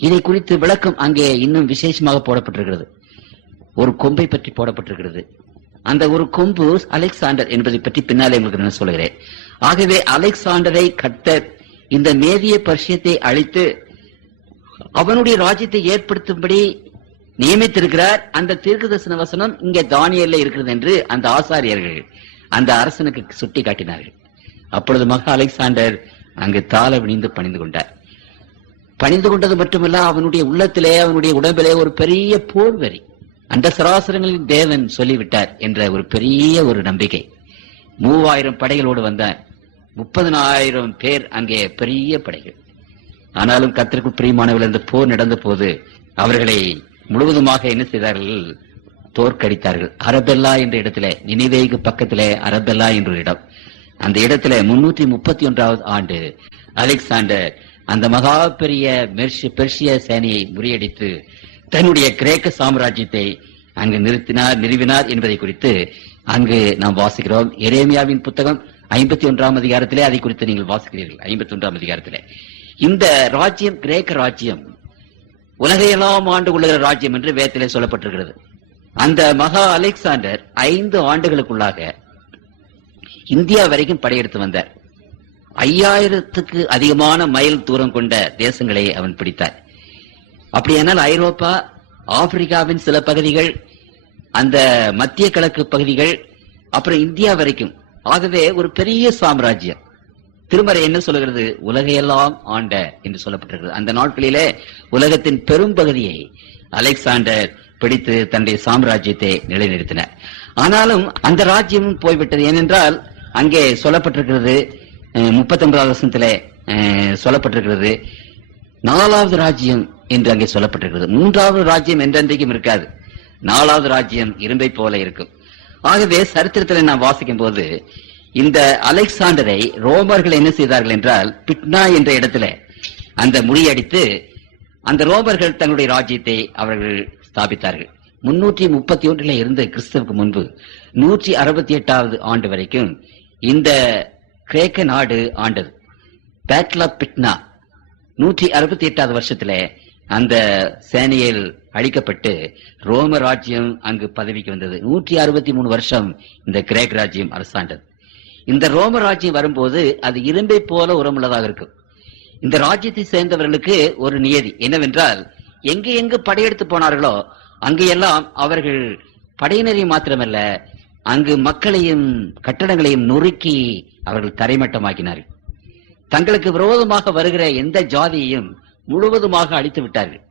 இதை குறித்து விளக்கம் அங்கே இன்னும் விசேஷமாக போடப்பட்டிருக்கிறது. ஒரு கொம்பை பற்றி போடப்பட்டிருக்கிறது. அந்த ஒரு கொம்பு அலெக்சாண்டர் என்பதை பற்றி பின்னாலே உங்களுக்கு நான் சொல்கிறேன். ஆகவே அலெக்சாண்டரை கர்த்தர் இந்த மேதிய பெர்ஷியத்தை அழித்து அவனுடைய ராஜ்யத்தை ஏற்படுத்தும்படி நியமித்திருக்கிறார். அந்த தீர்க்கதரிசன வசனம் இங்கே தானியேல்ல இருக்கிறது என்று அந்த ஆசாரியர்கள் அந்த அரசனுக்கு சுட்டி காட்டினார்கள். அப்பொழுது மகா அலெக்சாண்டர் அங்கு தாழ விணிந்து பணிந்து கொண்டார். பணிந்து கொண்டது மட்டுமல்ல, அவனுடைய உள்ளத்திலே, அவனுடைய உடம்பிலே ஒரு பெரிய போர் வெறி, அந்த சராசரங்களின் தேவன் சொல்லிவிட்டார் என்ற ஒரு பெரிய ஒரு நம்பிக்கை. 3000 படைகளோடு வந்தார். 30,000 பேர் அங்கே பெரிய படைகள். ஆனாலும் கர்த்தருக்கு பிரியமானவர்கள் இந்த போர் நடந்த போது அவர்களை முழுவதுமாக என்ன செய்தார்கள்? தோற்கடித்தார்கள். அரபெல்லா என்ற இடத்துல, நினிவேக்கு பக்கத்திலே அரபெல்லா என்ற இடம், அந்த இடத்துல 331வது ஆண்டு அலெக்சாண்டர் அந்த மகா பெரிய பெர்ஷிய சேனையை முறியடித்து தன்னுடைய கிரேக்க சாம்ராஜ்யத்தை அங்கு நிறுவினார் என்பதை குறித்து அங்கு நாம் வாசிக்கிறோம். எரேமியாவின் புத்தகம் 51ஆம் அதிகாரத்திலே அதை குறித்து நீங்கள் வாசிக்கிறீர்கள். 51ஆம் அதிகாரத்திலே இந்த ராஜ்யம், கிரேக்க ராஜ்யம், உலகையெல்லாம் ஆண்டு கொள்ளுகிற ராஜ்யம் என்று வேதத்திலே சொல்லப்பட்டிருக்கிறது. அந்த மகா அலெக்சாண்டர் 5 ஆண்டுகளுக்குள்ளாக இந்தியா வரைக்கும் படையெடுத்து வந்தார். 5000த்துக்கு அதிகமான மைல் தூரம் கொண்ட தேசங்களை அவன் பிடித்தார். அப்படியானால் ஐரோப்பா, ஆப்பிரிக்காவின் சில பகுதிகள், அந்த மத்திய கிழக்கு பகுதிகள், அப்புறம் இந்தியா வரைக்கும், ஆகவே ஒரு பெரிய சாம்ராஜ்யம். திருமறை என்ன சொல்லுகிறது? உலகையெல்லாம் ஆண்ட என்று சொல்லப்பட்டிருக்கிறது. அந்த நாட்களிலே உலகத்தின் பெரும் பகுதியை அலெக்சாண்டர் பிடித்து தன்னுடைய சாம்ராஜ்யத்தை நிலைநிறுத்தினார். ஆனாலும் அந்த ராஜ்யமும் போய்விட்டது. ஏனென்றால் அங்கே சொல்லப்பட்டிருக்கிறது, 39வது வசனத்திலே சொல்லப்பட்டிருக்கிறது, 4வது ராஜ்யம் என்று அங்கே சொல்லப்பட்டிருக்கிறது. 3வது ராஜ்யம் என்றென்றைக்கும் இருக்காது. 4வது ராஜ்யம் இரும்பை போல இருக்கும். ஆகவே சரித்திரத்தில் நான் வாசிக்கும் போது இந்த அலெக்சாண்டரை ரோமர்கள் என்ன செய்தார்கள் என்றால், பிட்னா என்ற இடத்துல அந்த முறியடித்து அந்த ரோமர்கள் தங்களுடைய ராஜ்யத்தை அவர்கள் ஸ்தாபித்தார்கள். 331 இருந்து கிறிஸ்துவுக்கு முன்பு 168வது ஆண்டு வரைக்கும் இந்த கிரேக்க நாடு ஆண்டது. பேட்ல் ஆஃப் பிட்னா 168வது வருஷத்துல அந்த சேனையில் அழிக்கப்பட்டு ரோம ராஜ்யம் அங்கு பதவிக்கு வந்தது. 163 வருஷம் இந்த கிரேக்க ராஜ்யம் அரசாண்டது. இந்த ரோம ராஜ்யம் வரும்போது அது இரும்பை போல உரமுள்ளதாக இருக்கும். இந்த ராஜ்யத்தை சேர்ந்தவர்களுக்கு ஒரு நியதி என்னவென்றால், எங்கு எங்கு படையெடுத்து போனார்களோ அங்கெல்லாம் அவர்கள் படையினரை மாத்திரமல்ல, அங்கு மக்களையும் கட்டடங்களையும் நொறுக்கி அவர்கள் தரைமட்டமாக்கினார்கள். தங்களுக்கு விரோதமாக வருகிற எந்த ஜாதியையும் முழுவதுமாக அழித்து விட்டார்கள்.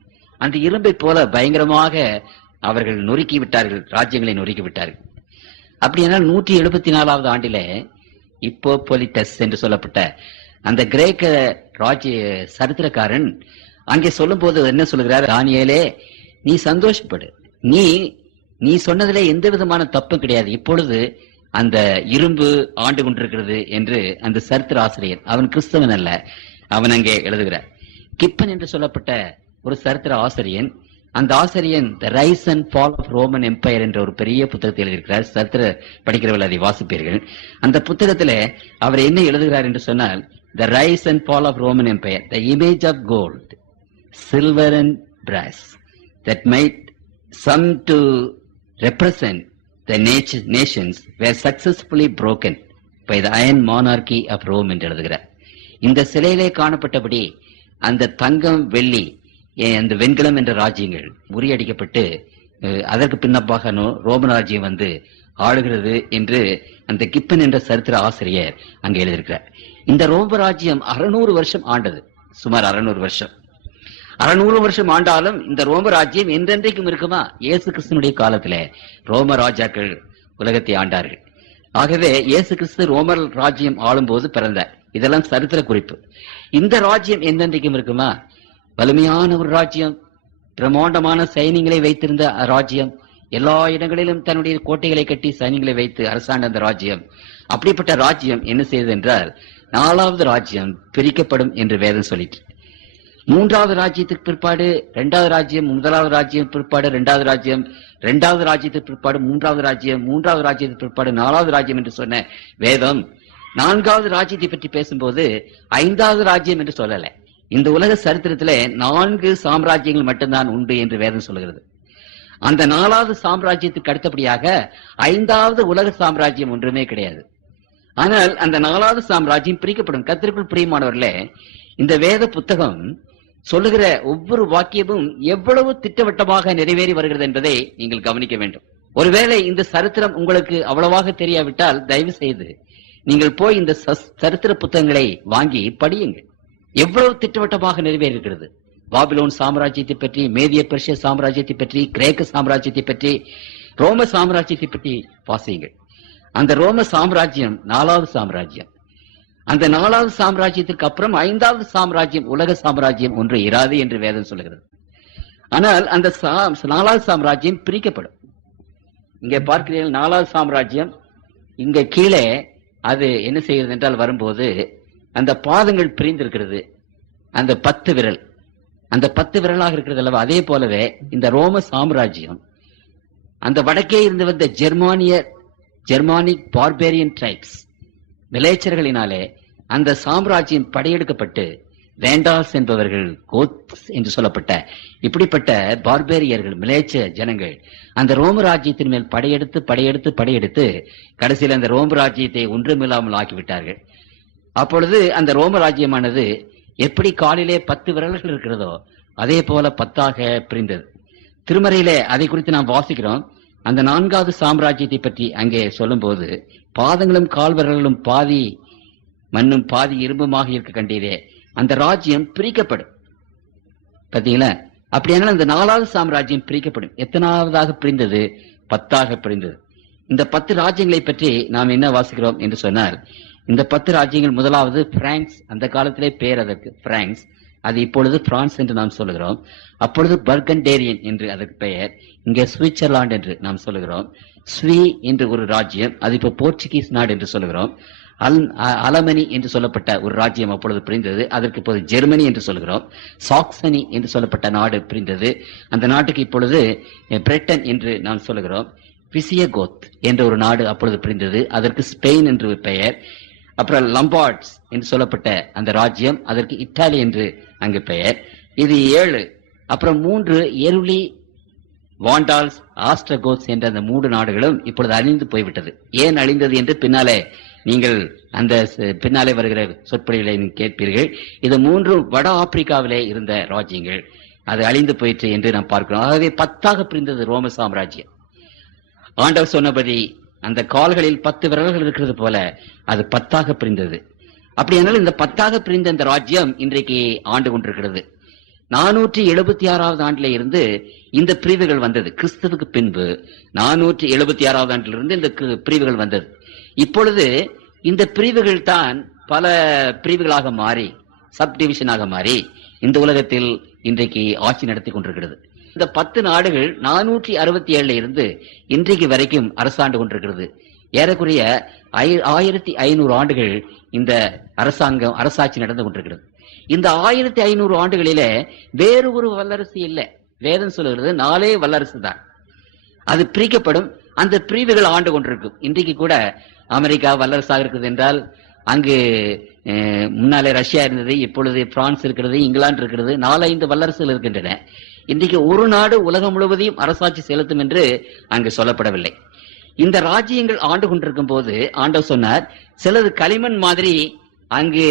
அந்த இரும்பை போல பயங்கரமாக அவர்கள் நொறுக்கி விட்டார்கள், ராஜ்யங்களை நொறுக்கி விட்டார்கள். அப்படியானால் 174வது ஆண்டிலே இப்போலிட்டஸ் என்று சொல்லப்பட்ட அந்த கிரேக்க ராஜ்ய சரித்திரக்காரன் அங்கே சொல்லும் போது என்ன சொல்லுகிறார்? தானியேலே, நீ சந்தோஷப்படு, நீ சொன்னதிலே எந்த விதமான தப்பும் கிடையாது. இப்பொழுது அந்த இரும்பு ஆண்டு கொண்டிருக்கிறது என்று அந்த சரித்திர ஆசிரியர், அவன் கிறிஸ்தவன் அல்ல, அவன் அங்கே எழுதுகிறார். கிப்பன் என்று சொல்லப்பட்ட ஒரு சரித்திர ஆசிரியன், அந்த ஆசிரியன் the rise and fall of Roman empire என்ற ஒரு பெரிய புத்தகத்தை எழுதியிருக்கிறார். சரித்திர படிக்கிறவர்கள் அதை வாசிப்பீர்கள். அந்த புத்தகத்தில் அவர் என்ன எழுதுகிறார் என்று சொன்னால், the rise and fall of Roman empire, the image of gold, silver and brass that might some to represent the nations were successfully broken by the iron monarchy of Rome என்று எழுதுகிறார். இந்த சிலையிலே காணப்பட்டபடி அந்த தங்கம், வெள்ளி, அந்த வெண்கலம் என்ற ராஜ்யங்கள் முறியடிக்கப்பட்டு அதற்கு பின்னப்பாக ரோமன் ராஜ்யம் வந்து ஆளுகிறது என்று அந்த கிப்பன் என்ற சரித்திர ஆசிரியர் அங்கே எழுதியிருக்கிறார். இந்த ரோம ராஜ்யம் 600 வருஷம் ஆண்டது. சுமார் 600 வருஷம். 600 வருஷம் ஆண்டாலும் இந்த ரோம ராஜ்யம் என்றென்றைக்கும் இருக்குமா? இயேசு கிறிஸ்துனுடைய காலத்திலே ரோம ராஜாக்கள் உலகத்தை ஆண்டார்கள். ஆகவே இயேசு கிறிஸ்து ரோமர் ராஜ்யம் ஆளும் போது பிறந்தார். இதெல்லாம் சரித்திர குறிப்பு. இந்த ராஜ்யம் என்றென்றைக்கும் இருக்குமா? வலிமையான ஒரு ராஜ்யம், பிரமாண்டமான சைனியங்களை வைத்திருந்த ராஜ்யம், எல்லா இடங்களிலும் தன்னுடைய கோட்டைகளை கட்டி சைனியங்களை வைத்து அரசாண்ட அந்த ராஜ்யம். அப்படிப்பட்ட ராஜ்யம் என்ன செய்தது என்றால், 4வது ராஜ்யம் பிரிக்கப்படும் என்று வேதம் சொல்லிட்டு, 3வது ராஜ்யத்துக்கு பிற்பாடு 2வது ராஜ்யம், 1வது ராஜ்யம் பிற்பாடு 2வது ராஜ்யம், 2வது ராஜ்யத்துக்கு பிற்பாடு 3வது ராஜ்யம், 3வது ராஜ்யத்துக்கு பிற்பாடு 4வது ராஜ்யம் என்று சொன்ன வேதம் 4வது ராஜ்யத்தை பற்றி பேசும்போது 5வது ராஜ்யம் என்று சொல்லல. இந்த உலக சரித்திரத்திலே 4 சாம்ராஜ்யங்கள் மட்டும்தான் உண்டு என்று வேதம் சொல்லுகிறது. அந்த 4வது சாம்ராஜ்யத்துக்கு அடுத்தபடியாக 5வது உலக சாம்ராஜ்யம் ஒன்றுமே கிடையாது. ஆனால் அந்த 4வது சாம்ராஜ்யம் பிரிக்கப்படும். கர்த்தருக்குள் பிரியமானவர்களே, இந்த வேத புத்தகம் சொல்லுகிற ஒவ்வொரு வாக்கியமும் எவ்வளவு திட்டவட்டமாக நிறைவேறி வருகிறது என்பதை நீங்கள் கவனிக்க வேண்டும். ஒருவேளை இந்த சரித்திரம் உங்களுக்கு அவ்வளவாக தெரியாவிட்டால் தயவு செய்து நீங்கள் போய் இந்த சரித்திர புத்தகங்களை வாங்கி படியுங்கள். எவ்வளவு திட்டவட்டமாக நிறைவேறியிருக்கிறது. பாபிலோன் சாம்ராஜ்யத்தை பற்றி, மேதிய பெர்ஷிய சாம்ராஜ்யத்தை பற்றி, கிரேக்க சாம்ராஜ்யத்தை பற்றி, ரோம சாம்ராஜ்யத்தை பற்றி வாசியுங்கள். அந்த ரோம சாம்ராஜ்யம் 4வது சாம்ராஜ்யம். அந்த 4வது சாம்ராஜ்யத்திற்கு அப்புறம் 5வது சாம்ராஜ்யம், உலக சாம்ராஜ்யம் ஒன்று இராது என்று வேதம் சொல்கிறது. ஆனால் அந்த 4வது சாம்ராஜ்யம் பிரிக்கப்படும். இங்கே பார்க்கிறீர்கள் 4வது சாம்ராஜ்யம் இங்க கீழே அது என்ன செய்கிறது என்றால் வரும்போது அந்த பாதங்கள் பிரிந்திருக்கிறது. அந்த 10 விரல், அந்த 10 விரலாக இருக்கிறது அல்லவா? அதே போலவே இந்த ரோம சாம்ராஜ்யம் அந்த வடக்கே இருந்து வந்த ஜெர்மானிக் பார்பேரியன் ட்ரைப்ஸ், மிலேச்சர்களினாலே அந்த சாம்ராஜ்யம் படையெடுக்கப்பட்டு வேண்டால்ஸ் என்பவர்கள், கோத்ஸ் என்று சொல்லப்பட்ட இப்படிப்பட்ட பார்பேரியர்கள், மிலேச்ச ஜனங்கள் அந்த ரோம ராஜ்யத்தின் மேல் படையெடுத்து கடைசியில் அந்த ரோம ராஜ்யத்தை ஒன்றுமில்லாமல் ஆக்கிவிட்டார்கள். அப்பொழுது அந்த ரோம ராஜ்யமானது எப்படி காலிலே 10 விரல்கள் இருக்கிறதோ அதே போல 10ஆக பிரிந்தது. திருமறையிலே அதை குறித்து நாம் வாசிக்கிறோம். அந்த 4வது சாம்ராஜ்யத்தை பற்றி அங்கே சொல்லும் போது பாதங்களும் கால்வர்களும் பாதி மண்ணும் பாதி இரும்புமாக இருக்க கண்டீரே, அந்த ராஜ்யம் பிரிக்கப்படும். பார்த்தீங்களா? அப்படியானால் அந்த 4வது சாம்ராஜ்யம் பிரிக்கப்படும். எத்தனாவதாக பிரிந்தது? 10ஆக பிரிந்தது. இந்த 10 ராஜ்யங்களை பற்றி நாம் என்ன வாசிக்கிறோம் என்று சொன்னால், இந்த 10 ராஜ்யங்கள் முதலாவது பிரான்ஸ். அந்த காலத்திலே பேர் அதற்கு பிரான்ஸ், அது இப்பொழுது பிரான்ஸ் என்று நாம் சொல்லுகிறோம். அப்பொழுது பர்கண்டேரியன் என்று அதற்கு பெயர். இங்கே சுவிட்சர்லாந்து என்று நாம் சொல்லுகிறோம். ஸ்வீ என்று ஒரு ராஜ்யம், அது இப்ப போர்ச்சுகீஸ் நாடு என்று சொல்லுகிறோம். அலமனி என்று சொல்லப்பட்ட ஒரு ராஜ்யம் அப்பொழுது பிரிந்தது, அதற்கு இப்போது ஜெர்மனி என்று சொல்கிறோம். சாக்சனி என்று சொல்லப்பட்ட நாடு பிரிந்தது, அந்த நாட்டுக்கு இப்பொழுது பிரிட்டன் என்று நாம் சொல்லுகிறோம். விசியகோத் என்ற ஒரு நாடு அப்பொழுது பிரிந்தது, அதற்கு ஸ்பெயின் என்று பெயர். அப்புறம் லம்பார்ட்ஸ் என்று சொல்லப்பட்ட அந்த ராஜ்யம், அதற்கு இத்தாலி என்று அங்கு பெயர். இது 7. அப்புறம் 3 எருளி, வாண்டால்ஸ், ஆஸ்ட்ரகோத்ஸ் என்ற அந்த 3 நாடுகளும் இப்பொழுது அழிந்து போய்விட்டது. ஏன் அழிந்தது என்று பின்னாலே நீங்கள் அந்த பின்னாலே வருகிற சொற்பொழிகளை கேட்பீர்கள். இது 3 வட ஆப்பிரிக்காவிலே இருந்த ராஜ்யங்கள், அது அழிந்து போயிற்று என்று நாம் பார்க்கிறோம். ஆகவே 10ஆக பிரிந்தது ரோம சாம்ராஜ்யம். ஆண்டவர் சொன்னபடி அந்த கால்களில் 10 விரல்கள் இருக்கிறது போல அது 10ஆக பிரிந்தது. அப்படியானால் இந்த 10ஆக பிரிந்த இந்த ராஜ்யம் இன்றைக்கு ஆண்டு கொண்டிருக்கிறது. 476வது ஆண்டில இருந்து இந்த பிரிவுகள் வந்தது. கிறிஸ்துவுக்கு பின்பு 476வது ஆண்டிலிருந்து இந்த பிரிவுகள் வந்தது. இப்பொழுது இந்த பிரிவுகள் தான் பல பிரிவுகளாக மாறி, சப் டிவிஷனாக மாறி இந்த உலகத்தில் இன்றைக்கு ஆட்சி நடத்தி கொண்டிருக்கிறது. இந்த 10 நாடுகள் 467 இருந்து இன்றைக்கு வரைக்கும் அரசாண்டு கொண்டிருக்கிறது. ஏறக்குறைய 1500 ஆண்டுகள் இந்த அரசாட்சி நடந்து கொண்டிருக்கிறது. இந்த 1500 ஆண்டுகளிலே வேறு ஒரு வல்லரசு இல்லை. வேதம் சொல்லுகிறது 4 வல்லரசு தான். அது பிரிக்கப்படும். அந்த பிரிவுகள் ஆண்டு கொண்டிருக்கும். இன்றைக்கு கூட அமெரிக்கா வல்லரசாக இருக்குது என்றால் அங்கு முன்னாலே ரஷ்யா இருந்தது, இப்பொழுது பிரான்ஸ் இருக்கிறது, இங்கிலாந்து இருக்கிறது, 4-5 வல்லரசுகள் இருக்கின்றன. இன்றைக்கு ஒரு நாடு உலகம் முழுவதையும் அரசாட்சி செலுத்தும் என்று அங்கு சொல்லப்படவில்லை. இந்த ராஜ்யங்கள் ஆண்டு கொண்டிருக்கும் போது ஆண்டவர் சொன்னார், சிலது களிமண் மாதிரி அங்கு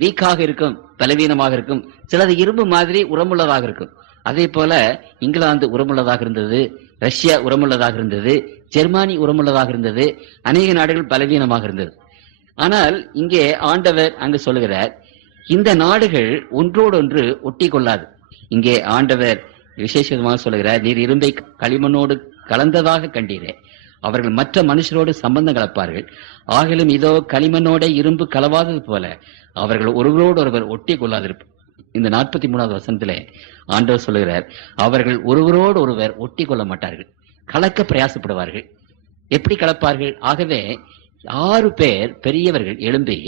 வீக்காக இருக்கும், பலவீனமாக இருக்கும், சிலது இரும்பு மாதிரி உரமுள்ளதாக இருக்கும். அதே போல இங்கிலாந்து உரமுள்ளதாக இருந்தது, ரஷ்யா உரமுள்ளதாக இருந்தது, ஜெர்மானி உரமுள்ளதாக இருந்தது, அநேக நாடுகள் பலவீனமாக இருந்தது. ஆனால் இங்கே ஆண்டவர் அங்கு சொல்லுகிறார், இந்த நாடுகள் ஒன்றோடொன்று ஒட்டி கொள்ளாது. இங்கே ஆண்டவர் விசேஷமாக சொல்லுகிறார், நீர் இரும்பை களிமண்ணோடு கலந்ததாக கண்டீரே, அவர்கள் மற்ற மனுஷரோடு சம்பந்தம் கலப்பார்கள். ஆகிலும் இதோ களிமண்ணோட இரும்பு கலவாதது போல அவர்கள் ஒருவரோடு ஒருவர் ஒட்டி கொள்ளாதிருப்பார். இந்த 43வது வசனத்திலே ஆண்டவர் சொல்லுகிறார், அவர்கள் ஒருவரோடு ஒருவர் ஒட்டி கொள்ள மாட்டார்கள், கலக்க பிரயாசப்படுவார்கள். எப்படி கலப்பார்கள்? ஆகவே 6 பேர் பெரியவர்கள் எழும்பி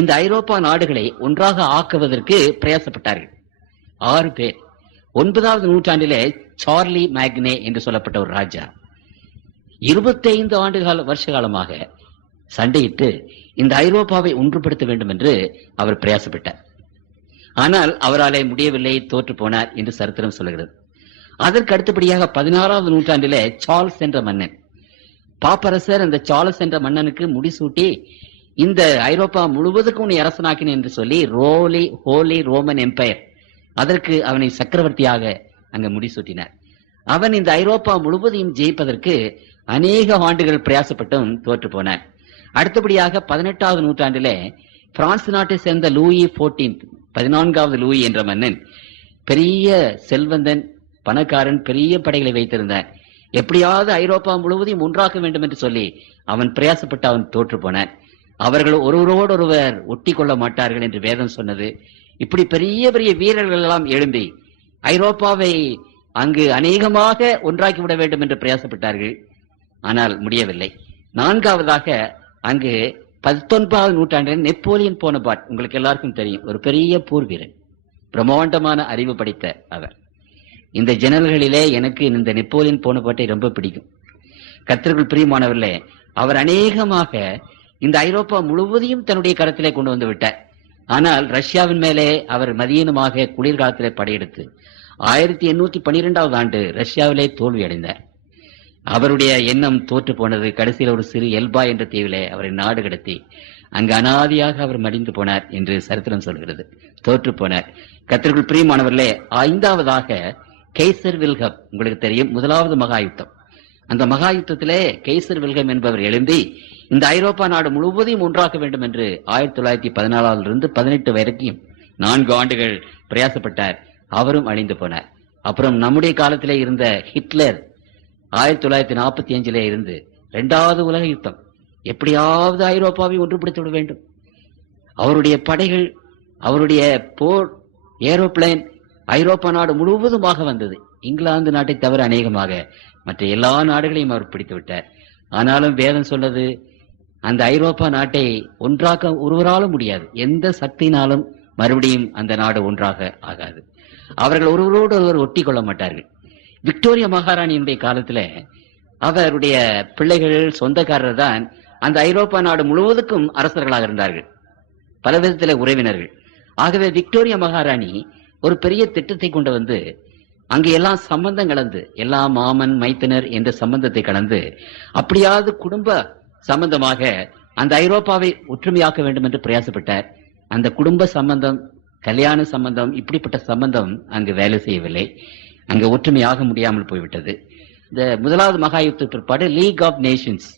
இந்த ஐரோப்பா நாடுகளை ஒன்றாக ஆக்குவதற்கு பிரயாசப்பட்டார்கள். 6 பேர். 9வது நூற்றாண்டிலே சார்லி மேக்னே என்று சொல்லப்பட்ட ஒரு ராஜா 25 வருஷ காலமாக சண்டையிட்டு இந்த ஐரோப்பாவை ஒன்றுபடுத்த வேண்டும் என்று அவர் பிரயாசப்பட்டார். ஆனால் அவராலே முடியவில்லை, தோற்று போனார் என்று சரித்திரம் சொல்லுகிறது. அதற்கு அடுத்தபடியாக 16வது நூற்றாண்டிலே சார்ல்ஸ் என்ற மன்னன், பாப்பரசர் அந்த சார்ல்ஸ் என்ற மன்னனுக்கு முடிசூட்டி இந்த ஐரோப்பா முழுவதுக்கும் உன்னை அரசனாக்கினேன் என்று சொல்லி ஹோலி ரோமன் எம்பையர், அதற்கு அவனை சக்கரவர்த்தியாக அங்கு முடிசூட்டினார். அவன் இந்த ஐரோப்பா முழுவதையும் ஜெயிப்பதற்கு அநேக ஆண்டுகள் பிரயாசப்பட்டும் தோற்று போனார். அடுத்தபடியாக 18வது நூற்றாண்டிலே பிரான்ஸ் நாட்டை சேர்ந்த லூயி 14வது லூயி என்ற மன்னன் பெரிய செல்வந்தன், பணக்காரன், பெரிய படைகளை வைத்திருந்தான். எப்படியாவது ஐரோப்பா முழுவதையும் ஒன்றாக்க வேண்டும் என்று சொல்லி அவன் பிரயாசப்பட்டு அவன் தோற்று போனான். அவர்கள் ஒருவரோடொருவர் ஒட்டி கொள்ள மாட்டார்கள் என்று வேதம் சொன்னது. இப்படி பெரிய பெரிய வீரர்கள் எல்லாம் எழும்பி ஐரோப்பாவை அங்கு அநேகமாக ஒன்றாக்கிவிட வேண்டும் என்று பிரயாசப்பட்டார்கள். ஆனால் முடியவில்லை. நான்காவதாக அங்கு 19ஆவது நூற்றாண்டில் நெப்போலியன் போனபார்ட், உங்களுக்கு எல்லாருக்கும் தெரியும், ஒரு பெரிய போர் வீரன், பிரம்மாண்டமான அறிவு படைத்த அவர். இந்த ஜெனரல்களிலே எனக்கு இந்த நெப்போலியன் போனபார்ட்டை ரொம்ப பிடிக்கும். கர்த்தருக்குள் பிரியமானவர்களே, அவர் அநேகமாக இந்த ஐரோப்பா முழுவதையும் தன்னுடைய கரத்திலே கொண்டு வந்து விட்டார். ஆனால் ரஷ்யாவின் மேலே அவர் மதியீனமாக குளிர்காலத்திலே படையெடுத்து 1812ஆவது ஆண்டு ரஷ்யாவிலே தோல்வி அடைந்தார். அவருடைய எண்ணம் தோற்று போனது. கடைசியில் ஒரு சிறு எல்பா என்ற தீவிலே அவரை நாடு கடத்தி அங்கு அனாதியாக அவர் மடிந்து போனார் என்று சரித்திரம் சொல்கிறது. தோற்று போனார். கர்த்தருக்குள் பிரியமானவர்களே, ஐந்தாவதாக கெய்சர் வில்ஹம், உங்களுக்கு தெரியும், முதலாவது மகா யுத்தம். அந்த மகா யுத்தத்திலே கெய்சர் வில்ஹம் என்பவர் எழும்பி இந்த ஐரோப்பா நாடு முழுவதையும் ஒன்றாக்க வேண்டும் என்று 1914 18 வரைக்கும் 4 ஆண்டுகள் பிரயாசப்பட்டார். அவரும் அழிந்து போனார். அப்புறம் நம்முடைய காலத்திலே இருந்த ஹிட்லர் 1945 இருந்து 2வது உலக யுத்தம், எப்படியாவது ஐரோப்பாவை ஒன்றுபடுத்தி விட வேண்டும். அவருடைய படைகள், அவருடைய போர் ஏரோப்ளேன் ஐரோப்பா நாடு முழுவதுமாக வந்தது. இங்கிலாந்து நாட்டை தவிர அநேகமாக மற்ற எல்லா நாடுகளையும் அவர் பிடித்து விட்டார். ஆனாலும் வேதம் சொன்னது, அந்த ஐரோப்பா நாட்டை ஒன்றாக்க ஒருவராலும் முடியாது. எந்த சக்தினாலும் மறுபடியும் அந்த நாடு ஒன்றாக ஆகாது. அவர்கள் ஒருவரோடு ஒருவர் ஒட்டி கொள்ள மாட்டார்கள். விக்டோரியா மகாராணியினுடைய காலத்துல அவருடைய பிள்ளைகள், சொந்தக்காரர் தான் அந்த ஐரோப்பா நாடு முழுவதுக்கும் அரசர்களாக இருந்தார்கள், பல விதத்தில உறவினர்கள். ஆகவே விக்டோரியா மகாராணி ஒரு பெரிய திட்டத்தை கொண்டு வந்து அங்கு எல்லாம் சம்பந்தம் கலந்து, எல்லா மாமன் மைத்தனர் என்ற சம்பந்தத்தை கலந்து, அப்படியாவது குடும்ப சம்பந்தமாக அந்த ஐரோப்பாவை ஒற்றுமையாக்க வேண்டும் என்று பிரயாசப்பட்டார். அந்த குடும்ப சம்பந்தம், கல்யாண சம்பந்தம், இப்படிப்பட்ட சம்பந்தம் அங்கு வேலை செய்யவில்லை. அங்கு ஒற்றுமையாக முடியாமல் போய்விட்டது. இந்த முதலாவது மகா யுத்த பிற்பாடு லீக் ஆஃப் நேஷன்ஸ்